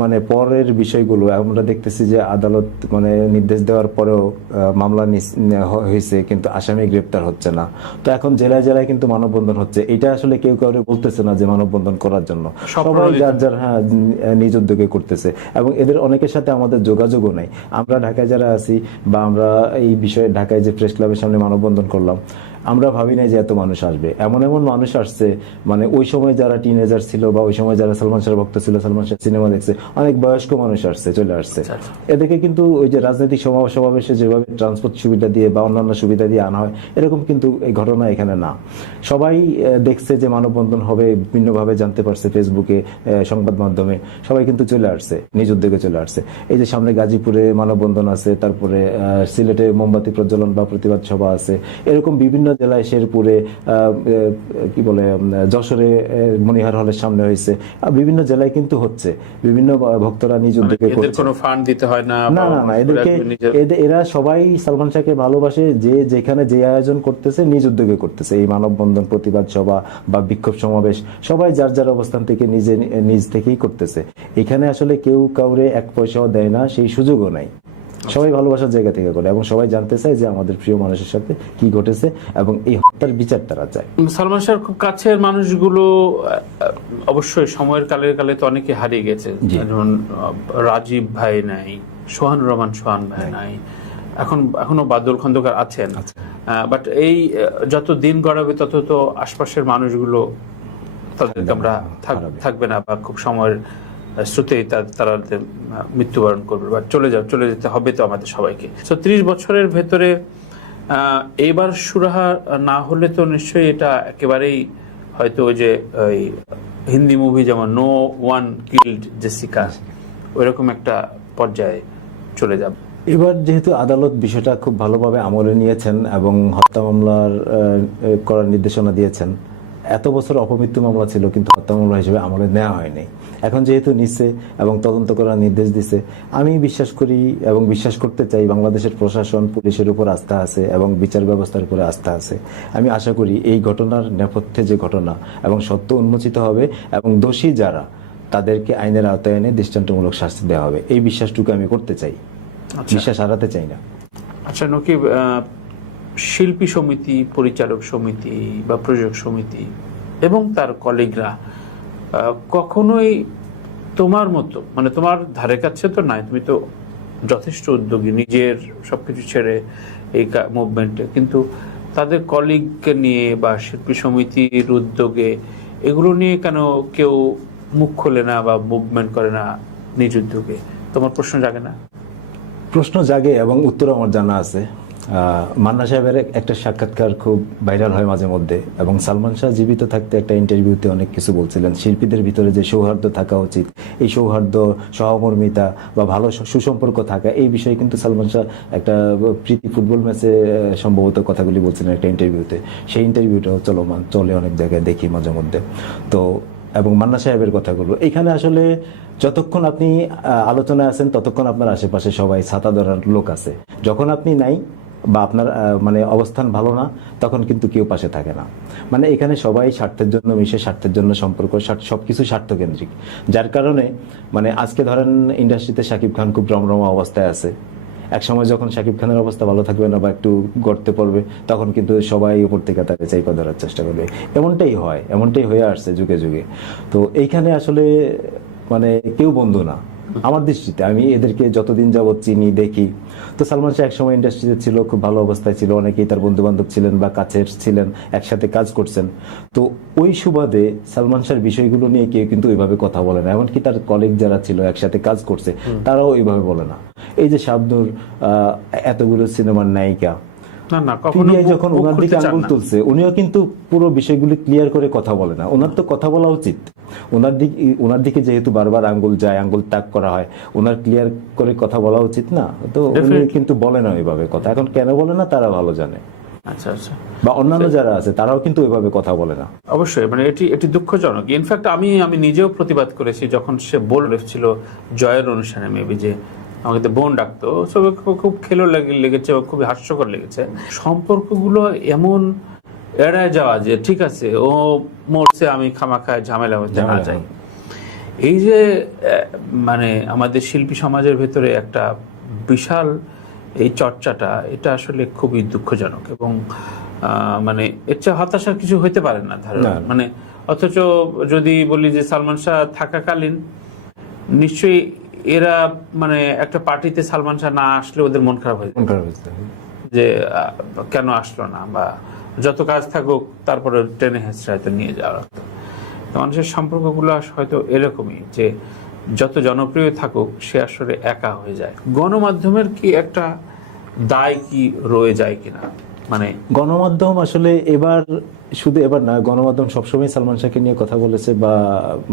মানে পরের বিষয়গুলো আমরা দেখতেছি যে আদালত মানে নির্দেশ দেওয়ার পরেও মামলা হয়েছে, কিন্তু আসামি গ্রেপ্তার হচ্ছে না। তো এখন জেলায় জেলায় কিন্তু মানববন্ধন হচ্ছে। এটা আসলে কেউ কাউরে বলতেছে না যে মানববন্ধন করার জন্য, সবাই যার যার নিজ উদ্যোগে করতেছে, এবং এদের অনেকের সাথে আমাদের যোগাযোগও নাই। আমরা ঢাকায় যারা আছি বা আমরা এই বিষয়ে ঢাকায় যে প্রেস ক্লাবের সামনে মানববন্ধন করলাম, আমরা ভাবি নাই যে এত মানুষ আসবে। এমন এমন মানুষ আসছে, মানে ওই সময় যারা টিনেজার ছিল বা ওই সময় যারা সালমান শাহর ভক্ত ছিল, সালমান শাহ সিনেমা দেখছে, অনেক বয়স্ক মানুষ আসছে, চলে আসছে। এদেরকে কিন্তু ওই যে রাজনৈতিক সমাবেশে যেভাবে ট্রান্সপোর্ট সুবিধা দিয়ে বা অন্যান্য সুবিধা দিয়ে আনা হয়, এরকম কিন্তু এই ঘটনা এখানে না। সবাই দেখছে যে মানববন্ধন হবে, বিভিন্নভাবে জানতে পারছে, ফেসবুকে, সংবাদ মাধ্যমে, সবাই কিন্তু চলে আসছে, নিজ উদ্যোগে চলে আসছে। এই যে সামনে গাজীপুরে মানববন্ধন আছে, তারপরে সিলেটে মোমবাতি প্রজ্বলন বা প্রতিবাদ সভা আছে, এরকম বিভিন্ন জেলায়, শেরপুরে, কি বলে, যশোরে মনিহার হলের সামনে হয়েছে, বিভিন্ন জেলায় কিন্তু হচ্ছে। বিভিন্ন ভক্তরা নিজ উদ্যোগে করছে, কোনো ফান্ড দিতে হয় না। না না না, এরা সবাই সালমান শাহকে ভালোবাসে, যে যেখানে যে আয়োজন করতেছে নিজ উদ্যোগে করতেছে। এই মানববন্ধন, প্রতিবাদ সভা বা বিক্ষোভ সমাবেশ, সবাই যার যার অবস্থান থেকে নিজ থেকেই করতেছে। এখানে আসলে কেউ কাউরে এক পয়সাও দেয় না, সেই সুযোগও নাই। সবাই ভালোবাসার জায়গা থেকে করে, এবং সবাই জানতে চায় যে আমাদের প্রিয় মানুষের সাথে কি ঘটেছে, এবং এই হত্যার বিচার তারা চায়। সালমান শাহর খুব কাছের মানুষগুলো অবশ্যই সময়ের কালে তো অনেকে হারিয়ে গেছে, যেমন রাজীব ভাই নাই, সোহানুর রহমান সোহান ভাই নাই, এখনো বাদল খন্দকার আছেন। বাট এই যত দিন গড়াবে তত তো আশপাশের মানুষগুলো তাদেরকে আমরা থাকবে না, বা খুব সময়ের শ্রুতেই তারা মৃত্যুবরণ করবে বা চলে যেতে হবে তো আমাদের সবাইকে। 30 বছরের ভেতরে এইবার সুরাহা না হলে তো নিশ্চয়ই এটা একেবারেই হয়তো ওই যে ওই হিন্দি মুভি যেমন নো ওয়ান কিল্ড জেসিকা, ওইরকম একটা পর্যায়ে চলে যাবে। এবার যেহেতু আদালত বিষয়টা খুব ভালোভাবে আমলে নিয়েছেন এবং হত্যা মামলার করার নির্দেশনা দিয়েছেন, এত বছর অপমৃত্যু মামলা ছিল কিন্তু হত্যা মামলা হিসেবে আমলে নেওয়া হয়নি। এখন যেহেতু নিচ্ছে এবং তদন্ত করার নির্দেশ দিছে, আমি বিশ্বাস করি এবং বিশ্বাস করতে চাই বাংলাদেশের প্রশাসন, পুলিশের উপর আস্থা আছে এবং বিচার ব্যবস্থার উপরে আস্থা আছে। আমি আশা করি এই ঘটনার নেপথ্যে যে ঘটনা এবং সত্য উন্মোচিত হবে, এবং দোষী যারা তাদেরকে আইনের আওতায় এনে দৃষ্টান্তমূলক শাস্তি দেওয়া হবে, এই বিশ্বাসটুকু আমি করতে চাই, বিশ্বাস হারাতে চাই না। আচ্ছা নকিব, শিল্পী সমিতি, পরিচালক সমিতি বা প্রযোজক সমিতি এবং তার কলিগরা কখনোই তোমার মতো, মানে তোমার ধারে কাছে তো নাই, তুমি তো যথেষ্ট উদ্যোগী নিজের সবকিছু ছেড়ে এই মুভমেন্টে, কিন্তু তাদের কলিগকে নিয়ে বা শিল্পী সমিতির উদ্যোগে এগুলো নিয়ে কেন কেউ মুখ খোলে না বা মুভমেন্ট করে না নিজ উদ্যোগে? তোমার প্রশ্ন জাগে না? প্রশ্ন জাগে এবং উত্তর আমার জানা আছে। মান্না সাহেবের একটা সাক্ষাৎকার খুব ভাইরাল হয় মাঝে মধ্যে, এবং সালমান শাহ জীবিত থাকতে একটা ইন্টারভিউতে অনেক কিছু বলছিলেন। শিল্পীদের ভিতরে যে সৌহার্দ্য থাকা উচিত, এই সৌহার্দ্য, সহমর্মিতা বা ভালো সুসম্পর্ক থাকা, এই বিষয়ে কিন্তু সালমান শাহ একটা প্রীতি ফুটবল ম্যাচে সম্ভবত কথাগুলি বলছিলেন একটা ইন্টারভিউতে। সেই ইন্টারভিউটাও চলে অনেক জায়গায় দেখি মাঝে মধ্যে। তো এবং মান্না সাহেবের কথাগুলো এখানে আসলে যতক্ষণ আপনি আলোচনায় আছেন ততক্ষণ আপনার আশেপাশে সবাই ছাতা ধরার লোক আছে। যখন আপনি নাই বা আপনার মানে অবস্থান ভালো না, তখন কিন্তু কেউ পাশে থাকে না। মানে এখানে সবাই স্বার্থের জন্য মিশে, স্বার্থের জন্য সম্পর্ক, সবকিছু স্বার্থকেন্দ্রিক। যার কারণে মানে আজকে ধরেন ইন্ডাস্ট্রিতে শাকিব খান খুব রমরমা অবস্থায় আছে, এক সময় যখন শাকিব খানের অবস্থা ভালো থাকবে না বা একটু গড়তে পড়বে, তখন কিন্তু সবাই উপর থেকে তাকে চাইপা ধরার চেষ্টা করবে। এমনটাই হয়, এমনটাই হয়ে আসছে যুগে যুগে। তো এইখানে আসলে মানে কেউ বন্ধু না আমার দৃষ্টিতে। আমি এদেরকে যতদিন যাবৎ চিনি, দেখি, তো সালমান শাহ একসময় ইন্ডাস্ট্রিতে ছিল, খুব ভালো অবস্থায় ছিল, অনেকেই তার বন্ধু বান্ধব ছিলেন বা কাছের ছিলেন, একসাথে কাজ করছেন। তো ওই সুবাদে সালমান শাহর বিষয়গুলো নিয়ে কেউ কিন্তু ওইভাবে কথা বলে না। এমনকি তার কলিগ যারা ছিল, একসাথে কাজ করছে, তারাও ওইভাবে বলে না। এই যে শাবনূর এতগুলো সিনেমার নায়িকা, যখন ওনার দিকে আঙুল তুলছে, উনিও কিন্তু পুরো বিষয়গুলি ক্লিয়ার করে কথা বলে না। ওনার তো কথা বলা উচিত, ওনার দিকে যেহেতু বারবার আঙ্গুল যায়, আঙ্গুল তাক করা হয়, ওনার ক্লিয়ার করে কথা বলা উচিত না? তো উনি কিন্তু বলে না ওইভাবে কথা। এখন কেন বলে না তারা ভালো জানে। আচ্ছা আচ্ছা, বা অন্যান্য যারা আছে তারাও কিন্তু ওইভাবে কথা বলে না। অবশ্যই, মানে এটি দুঃখজনক। ইনফ্যাক্ট আমি নিজেও প্রতিবাদ করেছি যখন সে ছিল জয়ের অনুষ্ঠানে, মেবি, যে আমাকে তো বোন ডাকতো, সব খুব খেলো লেগেছে, খুবই হাস্যকর লেগেছে। সম্পর্কগুলো এমন এড়ায় যাওয়া যে ঠিক আছে ও মরছে, আমি খামাখায় ঝামেলা হতে না যাই। এই যে মানে আমাদের শিল্পী সমাজের ভেতরে একটা বিশাল এই চর্চাটা, এটা আসলে খুবই দুঃখজনক। এবং মানে এর চেয়ে হতাশার কিছু হইতে পারে না ধারণা। মানে অথচ যদি বলি যে সালমান শাহ থাকাকালীন নিশ্চয়ই এরা মানে একটা পার্টিতে সালমান শাহ না আসলে ওদের মন খারাপ হয়ে যায়, যে কেন আসলো না, বা যত কাজ থাকুক তারপরে টেনে হেঁচড়ে হয়তো নিয়ে যাওয়া লাগতো। মানুষের সম্পর্কগুলো হয়তো এরকমই, যে যত জনপ্রিয় থাকুক সে আসলে একা হয়ে যায়। গণমাধ্যমের কি একটা দায় কি রয়ে যায় কিনা? মানে গণমাধ্যম আসলে শুধু এবার না, গণমাধ্যম সবসময় সালমান শাহকে নিয়ে কথা বলেছে, বা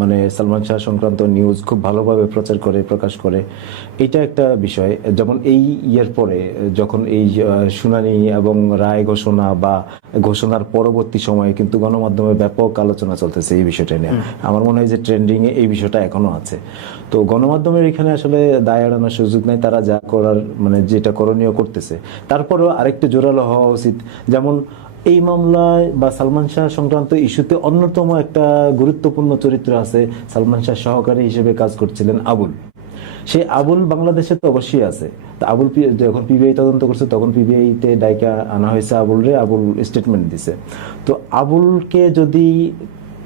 মানে সালমান শাহ সংক্রান্ত নিউজ খুব ভালোভাবে প্রচার করে, প্রকাশ করে। এটা একটা বিষয়। যেমন এই ইয়ের পরে যখন এই শুনানি এবং রায় ঘোষণা বা ঘোষণার পরবর্তী সময়ে কিন্তু গণমাধ্যমে ব্যাপক আলোচনা চলতেছে এই বিষয়টা নিয়ে। আমার মনে হয় যে ট্রেন্ডিং এ এই বিষয়টা এখনো আছে। তো গণমাধ্যমের এখানে আসলে দায় এড়ানোর সুযোগ নেই। তারা যা করার মানে যেটা করণীয় করতেছে, তারপরেও আরেকটু জোরালো হওয়া উচিত। যেমন এই মামলায় বা সালমান শাহ সংক্রান্ত ইস্যুতে অন্যতম একটা গুরুত্বপূর্ণ চরিত্র আছে, সালমান শাহ সহকারী হিসেবে কাজ করছিলেন আবুল। সেই আবুল বাংলাদেশে তো অবশ্যই আছে। তো আবুল যখন পিবিআই তদন্ত করছে, তখন পিবিআই তে ডাইকা আনা হয়েছে আবুল স্টেটমেন্ট দিছে। তো আবুলকে যদি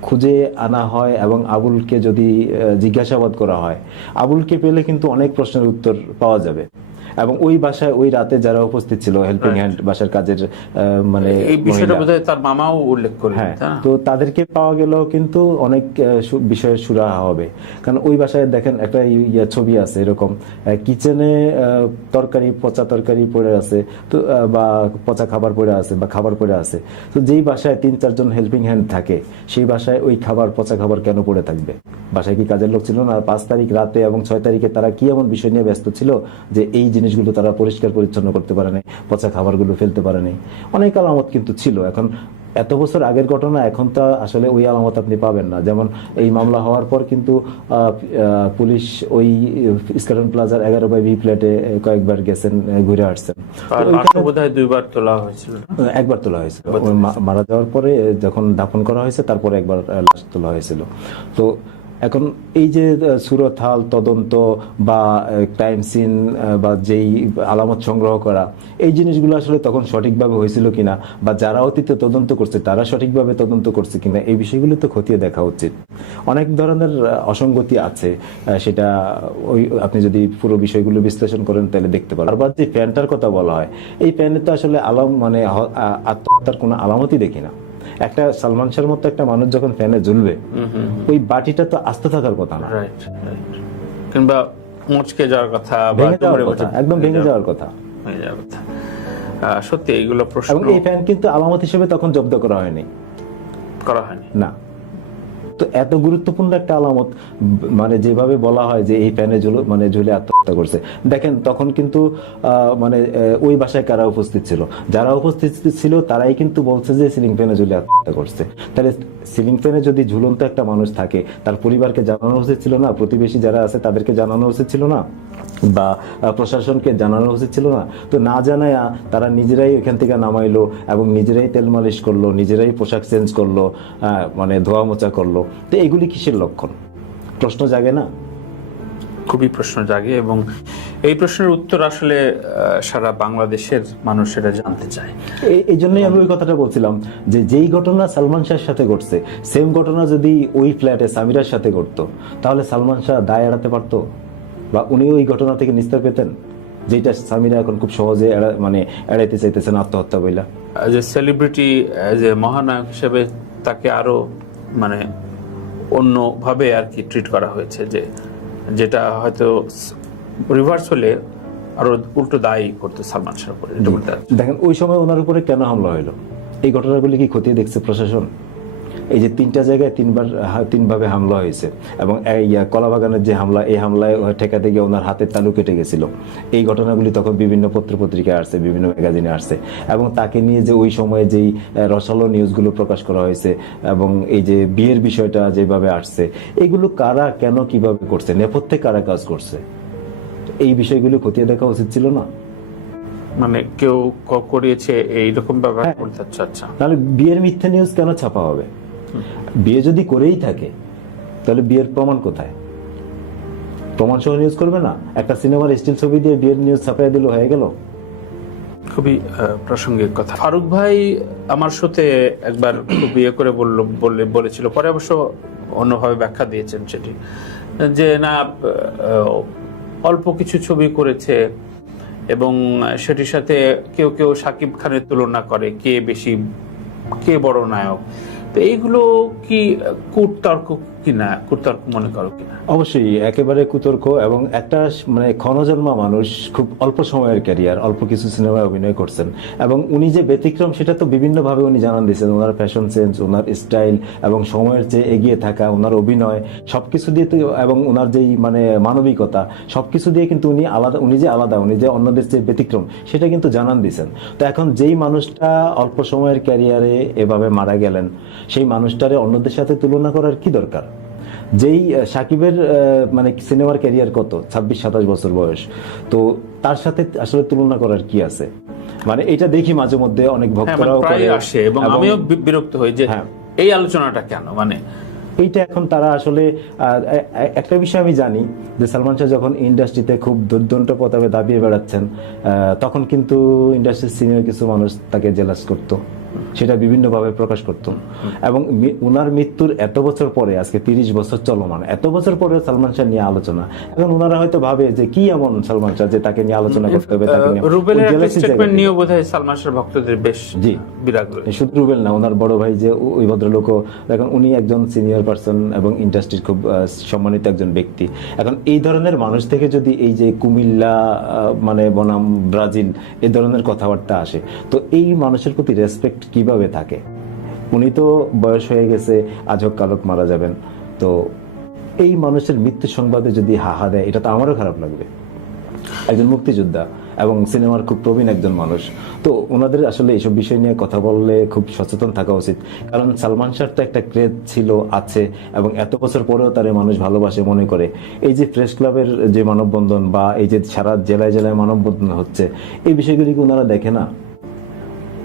খুঁজে আনা হয় এবং আবুলকে যদি জিজ্ঞাসাবাদ করা হয়, আবুলকে পেলে কিন্তু অনেক প্রশ্নের উত্তর পাওয়া যাবে। এবং ওই বাসায় ওই রাতে যারা উপস্থিত ছিল, হেল্পিং হ্যান্ড বাসার কাজের মানে এই বিষয়টা বোধহয় তার মামাও উল্লেখ করে। হ্যাঁ, তো তাদেরকে পাওয়া গেলেও কিন্তু অনেক বিষয়ের সুরাহা হবে। কারণ ওই বাসায় দেখেন একটা ছবি আছে এরকম, কিচেনে তরকারি, পচা তরকারি পড়ে আছে, তো বা পচা খাবার পড়ে আছে বা খাবার পড়ে আছে। তো যেই বাসায় 3-4 জন হেল্পিং হ্যান্ড থাকে, সেই বাসায় ওই পচা খাবার কেন পড়ে থাকবে? বাসায় কি কাজের লোক ছিল না? 5 তারিখ রাতে এবং 6 তারিখে তারা কি এমন বিষয় নিয়ে ব্যস্ত ছিল যে এই জিনিসগুলো তারা পরিষ্কার পরিচ্ছন্ন করতে পারে নাই, পচা খাবারগুলো ফেলতে পারে নাই? অনেক আলামত কিন্তু ছিল। এখন এত বছর আগের ঘটনা, এখন তো আসলে ওই আলামত আপনি পাবেন না। যেমন এই মামলা হওয়ার পর কিন্তু পুলিশ ওই স্কাটন প্লাজার 11/B ফ্ল্যাটে কয়েকবার গেছেন, ঘুরে আসছেন। বোধহয় 2বার তোলা হয়েছিল, একবার তোলা হয়েছিল মারা যাওয়ার পরে, যখন দাফন করা হয়েছে তারপরে একবার লাশ তোলা হয়েছিল। তো এখন এই যে সুরতহাল তদন্ত বা ক্রাইম সিন বা যেই আলামত সংগ্রহ করা, এই জিনিসগুলো আসলে তখন সঠিকভাবে হয়েছিল কিনা, বা যারা অতীতে তদন্ত করছে তারা সঠিকভাবে তদন্ত করছে কিনা, এই বিষয়গুলো তো খতিয়ে দেখা উচিত। অনেক ধরনের অসঙ্গতি আছে, সেটা ওই আপনি যদি পুরো বিষয়গুলো বিশ্লেষণ করেন তাহলে দেখতে পারেন। আবার যে প্যানটার কথা বলা হয়, এই প্যানে তো আসলে মানে আত্মহত্যার কোনো আলামতই দেখি না। একটা সালমান শাহর মতো একটা মানুষ যখন ফ্যানে ঝুলবে, ওই বাটিটা তো আস্তে থাকার কথা না, কিংবা মুচকে যাওয়ার কথা, একদম ভেঙে যাওয়ার কথা। সত্যি এইগুলো প্রশ্ন এবং এই ফ্যান কিন্তু আলামত হিসেবে তখন জব্দ করা হয়নি না। তো এত গুরুত্বপূর্ণ একটা আলামত, মানে যেভাবে বলা হয় যে এই ফ্যানে ঝুলে আত্মহত্যা করছে, দেখেন তখন কিন্তু ওই বাসায় কারা উপস্থিত ছিল, যারা উপস্থিত ছিল তারাই কিন্তু বলছে যে সিলিং ফ্যানে ঝুলে আত্মহত্যা করছে। তাহলে সিলিং ফ্যানে যদি ঝুলন্ত একটা মানুষ থাকে, তার পরিবারকে জানানো উচিত ছিল না? প্রতিবেশী যারা আছে তাদেরকে জানানো উচিত ছিল না? বা প্রশাসনকে জানানো উচিত ছিল না? তো না জানায় তারা নিজেরাই এখান থেকে নামাইলো এবং নিজেরাই তেল মালিশ করলো, নিজেরাই পোশাক চেঞ্জ করলো, ধোয়া মোচা করলো। তো এগুলি কিসের লক্ষণ? প্রশ্ন জাগে না? খুবই প্রশ্ন জাগে, এবং এই প্রশ্নের উত্তর আসলে সারা বাংলাদেশের মানুষেরা জানতে চায়। এই জন্যই আমি ওই কথাটা বলছিলাম যে যেই ঘটনা সালমান শাহের সাথে ঘটছে, সেম ঘটনা যদি ওই ফ্ল্যাটে সামিরার সাথে ঘটতো, তাহলে সালমান শাহ দায় এড়াতে পারতো, বা উনি ওই ঘটনা থেকে নিস্তার পেতেন, যেটা সামিরা এখন খুব সহজে এড়াইতে চাইতেছেন আত্মহত্যা বইলা। যে সেলিব্রিটি, যে মহানায়ক হিসেবে তাকে আরো অন্যভাবে আর কি ট্রিট করা হয়েছে, যেটা হয়তো রিভার্স হলে আরো উল্টো দায়ী করতো সালমান শাহর উপরে। দেখেন ওই সময় ওনার উপরে কেন হামলা হলো, এই ঘটনাগুলি কি খতিয়ে দেখছে প্রশাসন? এই যে 3টা জায়গায় 3ভাবে হামলা হয়েছে, এবং কলাবাগানের যে হামলা, এই হামলায় ঠেকাতে গিয়ে ওনার হাতের তালু কেটে গেছিল। এই ঘটনাগুলি তখন বিভিন্ন পত্রিকায় আসছে, বিভিন্ন ম্যাগাজিনে আসছে, এবং তাকে নিয়ে যে ওই সময়ে যেই রসালো নিউজগুলো প্রকাশ করা হয়েছে, এবং এই যে বিয়ের বিষয়টা যেভাবে আসছে, এগুলো কারা, কেন, কিভাবে করছে, নেপথ্যে কারা কাজ করছে, এই বিষয়গুলো খতিয়ে দেখা উচিত ছিল না? কেউ করিয়েছে এইরকম ব্যাপার করতে। আচ্ছা, তাহলে বিয়ের মিথ্যে নিউজ কেন ছাপা হবে? বিয়ে যদি করেই থাকে তাহলে বিয়ের প্রমাণ কোথায়? প্রমাণ সহ নিউজ করবে না? একটা সিনেমার স্টিল ছবি দিয়ে বিয়ের নিউজ ছাপাই দিল, হয়ে গেল। খুবই প্রাসঙ্গিক কথা। ফারুক ভাই আমার সাথে একবার বিয়ে করে বলেছিল, পরে অবশ্য অন্যভাবে ব্যাখ্যা দিয়েছেন সেটি, যে না অল্প কিছু ছবি করেছে এবং সেটির সাথে কেউ শাকিব খানের তুলনা করে, কে বড় নায়ক। তো এইগুলো কি কুতর্ক কিনা, কুতর্ক মনে করো কিনা? অবশ্যই একেবারে কুতর্ক, এবং একটা ক্ষণজন্মা মানুষ, খুব অল্প সময়ের ক্যারিয়ার, অল্প কিছু সিনেমায় অভিনয় করছেন, এবং উনি যে ব্যতিক্রম সেটা তো বিভিন্নভাবে উনি জানান দিয়েছেন। ওনার ফ্যাশন সেন্স, ওনার স্টাইল, এবং সময়ের চেয়ে এগিয়ে থাকা, ওনার অভিনয়, সবকিছু দিয়ে তো, এবং ওনার যেই মানবিকতা, সবকিছু দিয়ে কিন্তু উনি আলাদা, উনি যে অন্যদের চেয়ে ব্যতিক্রম, সেটা কিন্তু জানান দিয়েছেন। তো এখন যেই মানুষটা অল্প সময়ের ক্যারিয়ারে এভাবে মারা গেলেন, সেই মানুষটারে অন্যদের সাথে তুলনা করার কি দরকার? যেই সাকিবের সিনেমার ক্যারিয়ার কত, 26-27 বছর বয়স, তো তার সাথে আসলে তুলনা করার কি আছে? এটা দেখি মাঝে মধ্যে অনেক ভক্তরাও করে আসে, এবং আমিও বিরক্ত হই যে এই আলোচনাটা কেন। এইটা এখন তারা আসলে একটা বিষয় আমি জানি যে সালমান শাহ যখন ইন্ডাস্ট্রিতে খুব দুর্দণ্ড প্রতাপে দাবিয়ে বেড়াচ্ছেন, তখন কিন্তু ইন্ডাস্ট্রির সিনিয়র কিছু মানুষ তাকে জেলাস করতো, সেটা বিভিন্নভাবে প্রকাশ করত। এবং উনার মৃত্যুর এত বছর পরে, আজকে 30 বছর চলমান, এত বছর পরে সালমান শাহ নিয়ে আলোচনা, এখন ওনারা হয়তো ভাবে যে কি এমন সালমান শাহ যে তাকে নিয়ে আলোচনা করতে হবে। সালমান শাহ ভক্তদের বেশ বিরাগ, শুধু রুবেল না, ওনার বড় ভাই যে ওই ভদ্রলোকও, এখন উনি একজন সিনিয়র পার্সন এবং ইন্ডাস্ট্রির খুব সম্মানিত একজন ব্যক্তি। এখন এই ধরনের মানুষ থেকে যদি এই যে কুমিল্লা বনাম ব্রাজিল এই ধরনের কথাবার্তা আসে, তো এই মানুষের প্রতি রেসপেক্ট কিভাবে থাকে? উনি তো বয়স হয়ে গেছে, আজক কালক মারা যাবেন। তো এই মানুষের মৃত্যু সংবাদে যদি হাহা দেয়, এটা তো আমারও খারাপ লাগবে। একজন মুক্তিযোদ্ধা এবং সিনেমার খুব প্রবীণ একজন মানুষ, তো ওনাদের আসলে এইসব বিষয় নিয়ে কথা বললে খুব সচেতন থাকা উচিত। কারণ সালমান শাহর তো একটা ক্রেজ ছিল, আছে, এবং এত বছর পরেও তার মানুষ ভালোবাসে মনে করে। এই যে প্রেস ক্লাবের যে মানববন্ধন, বা এই যে সারা জেলায় জেলায় মানববন্ধন হচ্ছে, এই বিষয়গুলি কি ওনারা দেখে না?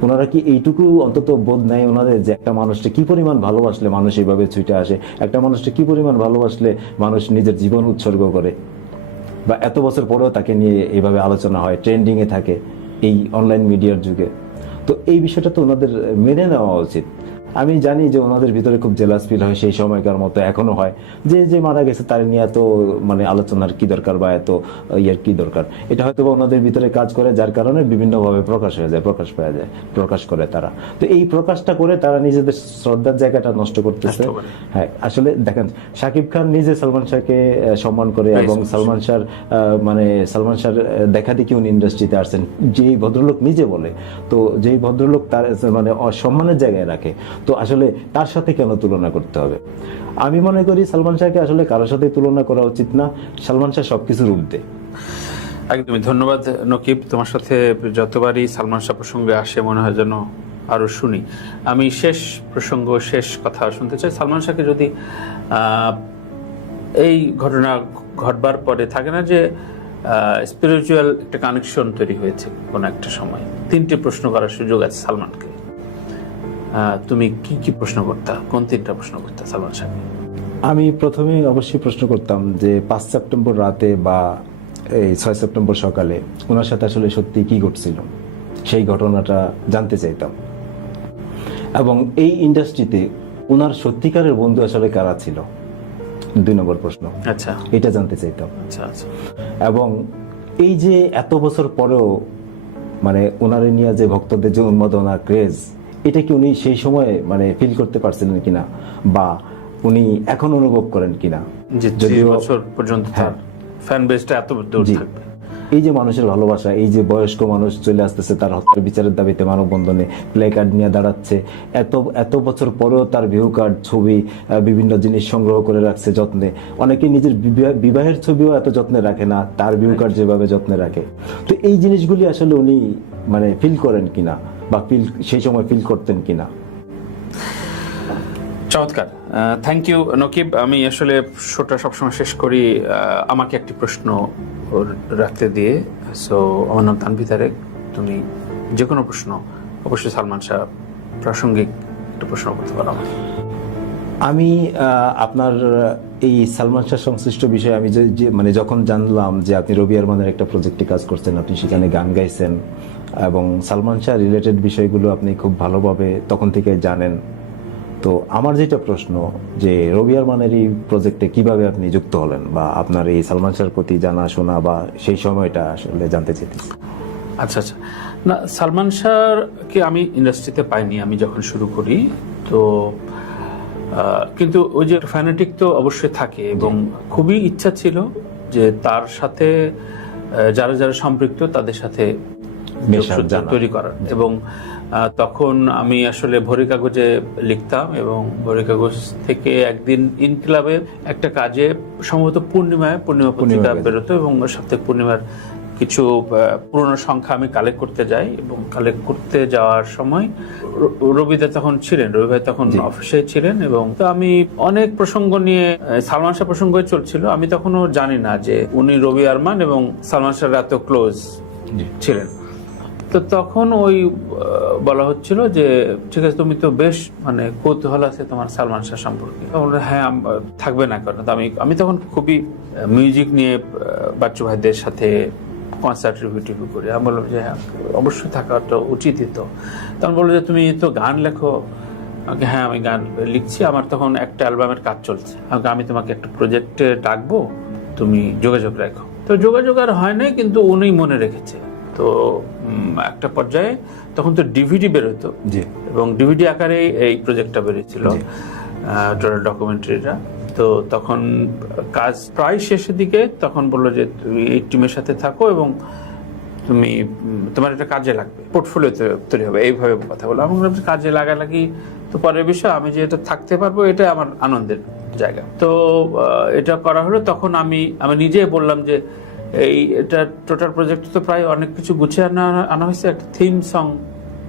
ওনারা কি এইটুকু অন্তত বোধ নেয় ওনাদের যে একটা মানুষকে কি পরিমাণ ভালোবাসলে মানুষ এইভাবে ছুটে আসে, একটা মানুষকে কি পরিমাণ ভালোবাসলে মানুষ নিজের জীবন উৎসর্গ করে, বা এত বছর পরেও তাকে নিয়ে এইভাবে আলোচনা হয়, ট্রেন্ডিং এ থাকে এই অনলাইন মিডিয়ার যুগে। তো এই বিষয়টা তো ওনাদের মেনে নেওয়া উচিত। আমি জানি যে ওনাদের ভিতরে খুব জেলাস ফিল হয়, সেই সময়কার মতো এখনো হয়, যে যে মারা গেছে তার নিয়ে এত মানে আলোচনার কি দরকার বা এত ইয়ের কি দরকার। এটা হয়তো ওনাদের ভিতরে কাজ করে, যার কারণে বিভিন্নভাবে প্রকাশ হয়ে যায়, প্রকাশ করে তারা। তো এই প্রকাশটা করে তারা নিজেদের শ্রদ্ধার জায়গাটা নষ্ট করতেছে। হ্যাঁ, আসলে দেখেন শাকিব খান নিজে সালমান শাহকে সম্মান করে এবং সালমান শাহ দেখা দেখি উনি ইন্ডাস্ট্রিতে আসছেন, যেই ভদ্রলোক নিজে বলে, তো যেই ভদ্রলোক তার মানে অসম্মানের জায়গায় রাখে, তো আসলে তার সাথে কেন তুলনা করতে হবে? আমি মনে করি সালমান শাহকে আসলে কারোর সাথে তুলনা করা উচিত না, সালমান শাহ সবকিছুর ঊর্ধ্বে। একদমই ধন্যবাদ নকিব, তোমার সাথে যতবারই সালমান শাহ প্রসঙ্গে আসে মনে হয় যেন আরো শুনি। আমি শেষ প্রসঙ্গ, শেষ কথা শুনতে চাই। সালমান শাহকে যদি এই ঘটনা ঘটবার পরে থাকে না যে স্পিরিচুয়াল একটা কানেকশন তৈরি হয়েছে কোন একটা সময়, 3টি প্রশ্ন করার সুযোগ আছে সালমানকে, তুমি কি কি প্রশ্ন করতা, কোন 3টা প্রশ্ন করতা সালমান শাহকে? আমি প্রথমে অবশ্যই প্রশ্ন করতাম যে 5 সেপ্টেম্বর রাতে বা এই 6 সেপ্টেম্বর সকালে ওনার সাথে আসলে সত্যি কি ঘটছিল, সেই ঘটনাটা জানতে চাইতাম। এবং এই ইন্ডাস্ট্রিতে ওনার সত্যিকারের বন্ধু আসলে কারা ছিল, 2 নম্বর প্রশ্ন, আচ্ছা, এটা জানতে চাইতাম। আচ্ছা আচ্ছা। এবং এই যে এত বছর পরেও মানে ওনারে নিয়ে যে ভক্তদের যে উন্মাদনা, ক্রেজ, এটা কি উনি সেই সময় মানে ফিল করতে পারছিলেন কিনা বা উনি এখন অনুভব করেন কিনা? যে বছর পর্যন্ত তার ফ্যান বেসটা এত দূর থাকবে, এই যে মানুষের ভালোবাসা, এই যে বয়স্ক মানুষ চলে আসতেছে তার হত্যার বিচারের দাবিতে মানববন্ধনে, প্লে কার্ড নিয়ে দাঁড়াচ্ছে, এত বছর পরেও তার ভিউ কার্ড, ছবি, বিভিন্ন জিনিস সংগ্রহ করে রাখছে যত্নে। অনেকে নিজের বিবাহের ছবিও এত যত্নে রাখে না, তার ভিউ কার্ড যেভাবে যত্নে রাখে। তো এই জিনিসগুলি আসলে উনি মানে ফিল করেন কিনা বা সেই সময় ফিল করতেন কিনা? চমৎকার, থ্যাংক ইউ নকিব। আমি আসলে শোটা সবসময় শেষ করি আমাকে একটি প্রশ্ন রাখতে দিয়ে। সো আমার নাম তানভীর তারেক, তুমি যে কোনো প্রশ্ন অবশ্যই সালমান শাহ প্রাসঙ্গিক একটা প্রশ্ন করতে পারো। আমি আপনার এই সালমান শাহ সংশ্লিষ্ট বিষয়ে আমি যে মানে যখন জানলাম যে আপনি রবি আরমানের একটা প্রজেক্টে কাজ করছেন, আপনি সেখানে গান গাইছেন এবং সালমান শাহ রিলেটেড বিষয়গুলো আপনি খুব ভালোভাবে তখন থেকে জানেন, তো আমার যেটা প্রশ্ন যে রবি আরমানের এই প্রজেক্টে কিভাবে আপনি যুক্ত হলেন বা আপনার এই সালমান শাহর প্রতি জানাশোনা বা সেই সময়টা আসলে জানতে চাইতেছি। আচ্ছা আচ্ছা, না সালমান শাহকে আমি ইন্ডাস্ট্রিতে পাইনি আমি যখন শুরু করি, তো কিন্তু ওই যে ফ্যানাটিক তো অবশ্যই থাকে এবং খুবই ইচ্ছা ছিল যে তার সাথে যারা যারা সম্পৃক্ত তাদের সাথে তৈরি করার। এবং তখন আমি আসলে ভোরের কাগজে লিখতাম এবং ভোরের কাগজ থেকে একদিন ইনকিলাবে একটা কাজে সম্ভবত পূর্ণিমা পত্রিকা বেরোতো এবং সাপ্তাহিক পূর্ণিমার কিছু পুরনো সংখ্যা আমি কালেক্ট করতে যাই এবং কালেক্ট করতে যাওয়ার সময় রবিদা তখন ছিলেন, রবি ভাই তখন অফিসে ছিলেন এবং তো আমি অনেক প্রসঙ্গ নিয়ে সালমান শাহ প্রসঙ্গই চলছিল। আমি তখনও জানি না যে উনি রবি আরমান এবং সালমান শাহ এত ক্লোজ ছিলেন। তো তখন ওই বলা হচ্ছিল যে ঠিক আছে, তুমি তো বেশ মানে কৌতূহল আছে তোমার সালমান শাহ সম্পর্কে। হ্যাঁ, থাকবে না কারণ আমি তখন খুবই মিউজিক নিয়ে বাচ্চু ভাইদের সাথে কনসার্ট রিভিউ করি। আমি বললাম যে হ্যাঁ অবশ্যই থাকাটা উচিতই। তো তখন বললো যে তুমি তো গান লেখো। হ্যাঁ আমি গান লিখছি, আমার তখন একটা অ্যালবামের কাজ চলছে, আমি তোমাকে একটা প্রজেক্টে ডাকবো, তুমি যোগাযোগ রাখো। তো যোগাযোগ আর হয় নাই, কিন্তু উনি মনে রেখেছে। তো একটা পর্যায়ে তখন তো ডিভিডি বেরোতো এবং ডিভিডি আকারে এই প্রজেক্টটা বেরিয়েছিল, টোটাল ডকুমেন্টারিটা। তো তখন কাজ প্রায় শেষের দিকে, তখন বললো যে তুমি এই টিমের সাথে থাকো এবং তুমি তোমার একটা কাজে লাগবে, পোর্টফোলিওতে তৈরি হবে, এইভাবে কথা বলো। আমি বললাম কাজে লাগালাগি তো পরের বিষয়, আমি যে এটা থাকতে পারবো এটা আমার আনন্দের জায়গা। তো এটা করা হলো। তখন আমি নিজেই বললাম যে এটা টোটাল প্রজেক্ট তো প্রায় অনেক কিছু গুছিয়ে আনা হয়েছে, একটা থিম সং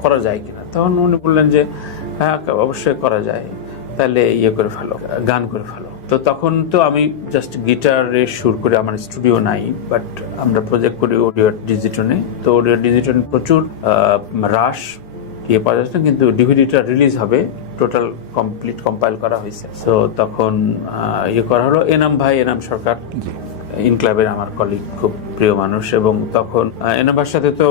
করা যায় কিনা। তখন উনি বললেন যে হ্যাঁ অবশ্যই করা যায়, তাহলে করে ফেলো, গান করে ফেলো। তো তখন তো আমি জাস্ট গিটারে সুর করে, আমার স্টুডিও নাই, বাট আমরা প্রজেক্ট করি অডিও ডিজিটনে। তো অডিও ডিজিটনে প্রচুর রাশ পাওয়া যাচ্ছে না, কিন্তু ডিভিডিটা রিলিজ হবে, টোটাল কমপ্লিট কম্পাইল করা হয়েছে। তো তখন করা হলো। এনাম সরকার ইনক্লাবের আমার কলিগ, খুব প্রিয় মানুষ। এবং তখন এনাম ভাইয়ের সাথে তো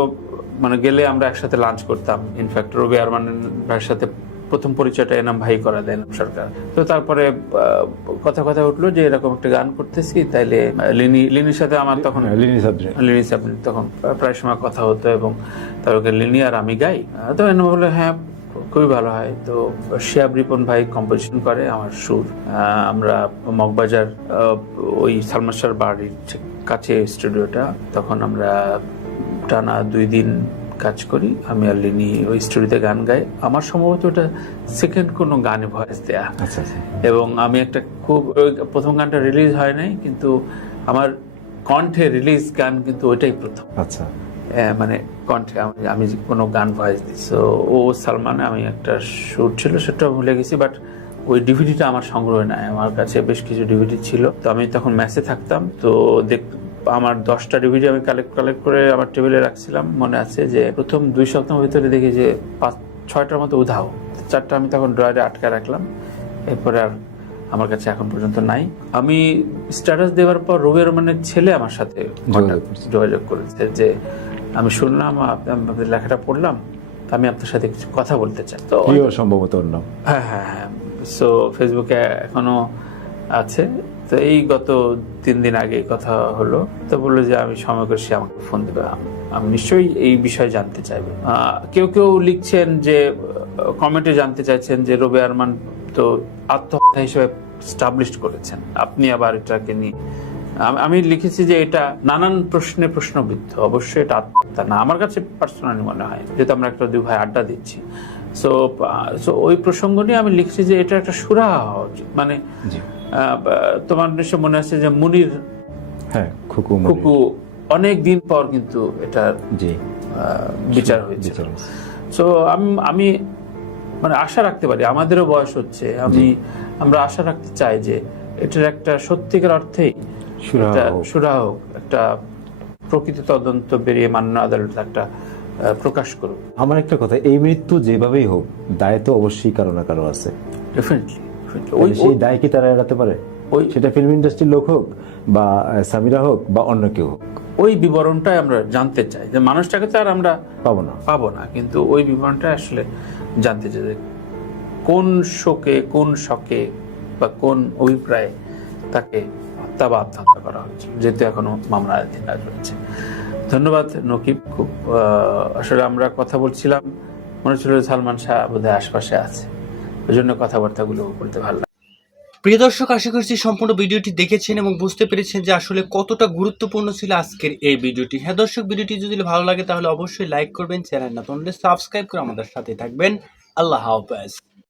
মানে গেলে আমরা একসাথে লাঞ্চ করতাম। ইনফ্যাক্ট রবি আরমান ভাইয়ের সাথে প্রথম পরিচয়টা এনাম ভাই করা দেয় এনাম সরকার। তো তারপরে কথা উঠলো যে এরকম একটা গান করতেছি, তাইলে লিনির সাথে আমার তখন লিনি সাবরিন তখন প্রায় সময় কথা হতো, এবং তারপরে লিনি আর আমি গাই। তো এনাম বললো হ্যাঁ খুবই ভালো হয়। তো শিয়াব রিপন ভাই কম্পোজিশন করে আমার সুর। আমরা মগবাজার ওই সালমান শাহর বাড়ির কাছে স্টুডিওটা, তখন আমরা টানা 2 দিন কাজ করি, আমি আর লিনি ওই স্টুডিওতে গান গাই। আমার সম্ভবত ওটা সেকেন্ড কোনো গানে ভয়েস দেয়া, এবং আমি একটা খুব প্রথম গানটা রিলিজ হয় নাই, কিন্তু আমার কণ্ঠে রিলিজ গান কিন্তু ওইটাই প্রথম। আচ্ছা, মানে কণ্ঠে আমি কোনো গান ভয়েস দিই। সো ও সালমান, আমি একটা শুট ছিল সেটা ভুলে গেছি, বাট ওই ডিভিডিটা আমার সংগ্রহে নাই, আমার কাছে বেশ কিছু ডিভিডি ছিল। তো আমি তখন মেসে থাকতাম, তো আমার 10টা ডিভিডি আমি কালেক্ট করে আমার টেবিলে রাখছিলাম। মনে আছে যে প্রথম 2 সপ্তাহের ভিতরে দেখি যে 5-6টার মতো উধাও, 4টা আমি তখন ড্রয়ারে আটকে রাখলাম। এরপরে আর আমার কাছে এখন পর্যন্ত নাই। আমি স্ট্যাটাস দেওয়ার পর রবি রহমানের ছেলে আমার সাথে যোগাযোগ করেছে যে আমি শুনলাম আপনাদের লেখাটা পড়লাম, আমি আপনার সাথে কিছু কথা বলতে চাই। তো সম্ভবত হ্যাঁ, সো ফেসবুকে এখনো আছে। তো এই গত 3 দিন আগে কথা হলো, তো বললো যে আমি সময় করে সে আমাকে ফোন দেবে, আমি নিশ্চয়ই এই বিষয়ে জানতে চাইবে। কেউ লিখছেন যে কমেন্টে জানতে চাইছেন যে রবি আরমান তো আত্মহত্যা হিসেবে স্টাবলিশ করেছেন, আপনি আবার এটাকে নিয়ে। আমি লিখেছি যে এটা নানান প্রশ্নে প্রশ্নবিদ্ধ, অবশ্যই এটা আত্মহত্যা না আমার কাছে পার্সোনালি মনে হয়, যেহেতু আমরা একটা 2 ভাই আড্ডা দিচ্ছি। সো ওই প্রসঙ্গ নিয়ে আমি লিখছি যে এটা একটা সুরাহা হওয়া উচিত। মানে তোমার নিশ্চয় মনে আছে যে মুনির খুকু অনেক দিন পর কিন্তু এটা বিচার হয়েছে। সো আমি মানে আশা রাখতে পারি, আমাদেরও বয়স হচ্ছে, আমরা আশা রাখতে চাই যে এটার একটা সত্যিকার অর্থেই সুরাহা হোক, একটা প্রকৃত তদন্ত বেরিয়ে মান্য আদালত একটা প্রকাশ করুক। আমার একটা কথা, এই মৃত্যু যেভাবেই হোক দায় তো অবশ্যই কারো না কারো আছে। ডেফিনেটলি সেই দায় কি তারা এড়াতে পারে? সেটা ফিল্ম ইন্ডাস্ট্রির লোক হোক বা সামিরা হোক বা অন্য কেউ হোক, ওই বিবরণটাই আমরা জানতে চাই। যে মানুষটাকে তো আর আমরা পাবো না, কিন্তু ওই বিবরণটা আসলে জানতে চাই যে কোন শোকে বা কোন অভিপ্রায়ে তাকে হত্যা বা আত্মহত্যা করা হচ্ছে, যেহেতু এখনো মামলাধীন রয়েছে। ধন্যবাদ নকিব। খুব আসলে আমরা কথা বলছিলাম, মনে হচ্ছিল সালমান শাহ বোধহয় আশপাশে আছে, ওই জন্য কথাবার্তাগুলো বলতে ভালো লাগে। প্রিয় দর্শক, আশা করছি সম্পূর্ণ ভিডিওটি দেখেছেন এবং বুঝতে পেরেছেন যে আসলে কতটা গুরুত্বপূর্ণ ছিল আজকের এই ভিডিওটি। হ্যাঁ দর্শক, ভিডিওটি যদি ভালো লাগে তাহলে অবশ্যই লাইক করবেন, চ্যানেল নতুন হলে সাবস্ক্রাইব করে আমাদের সাথে থাকবেন। আল্লাহ হাফেজ।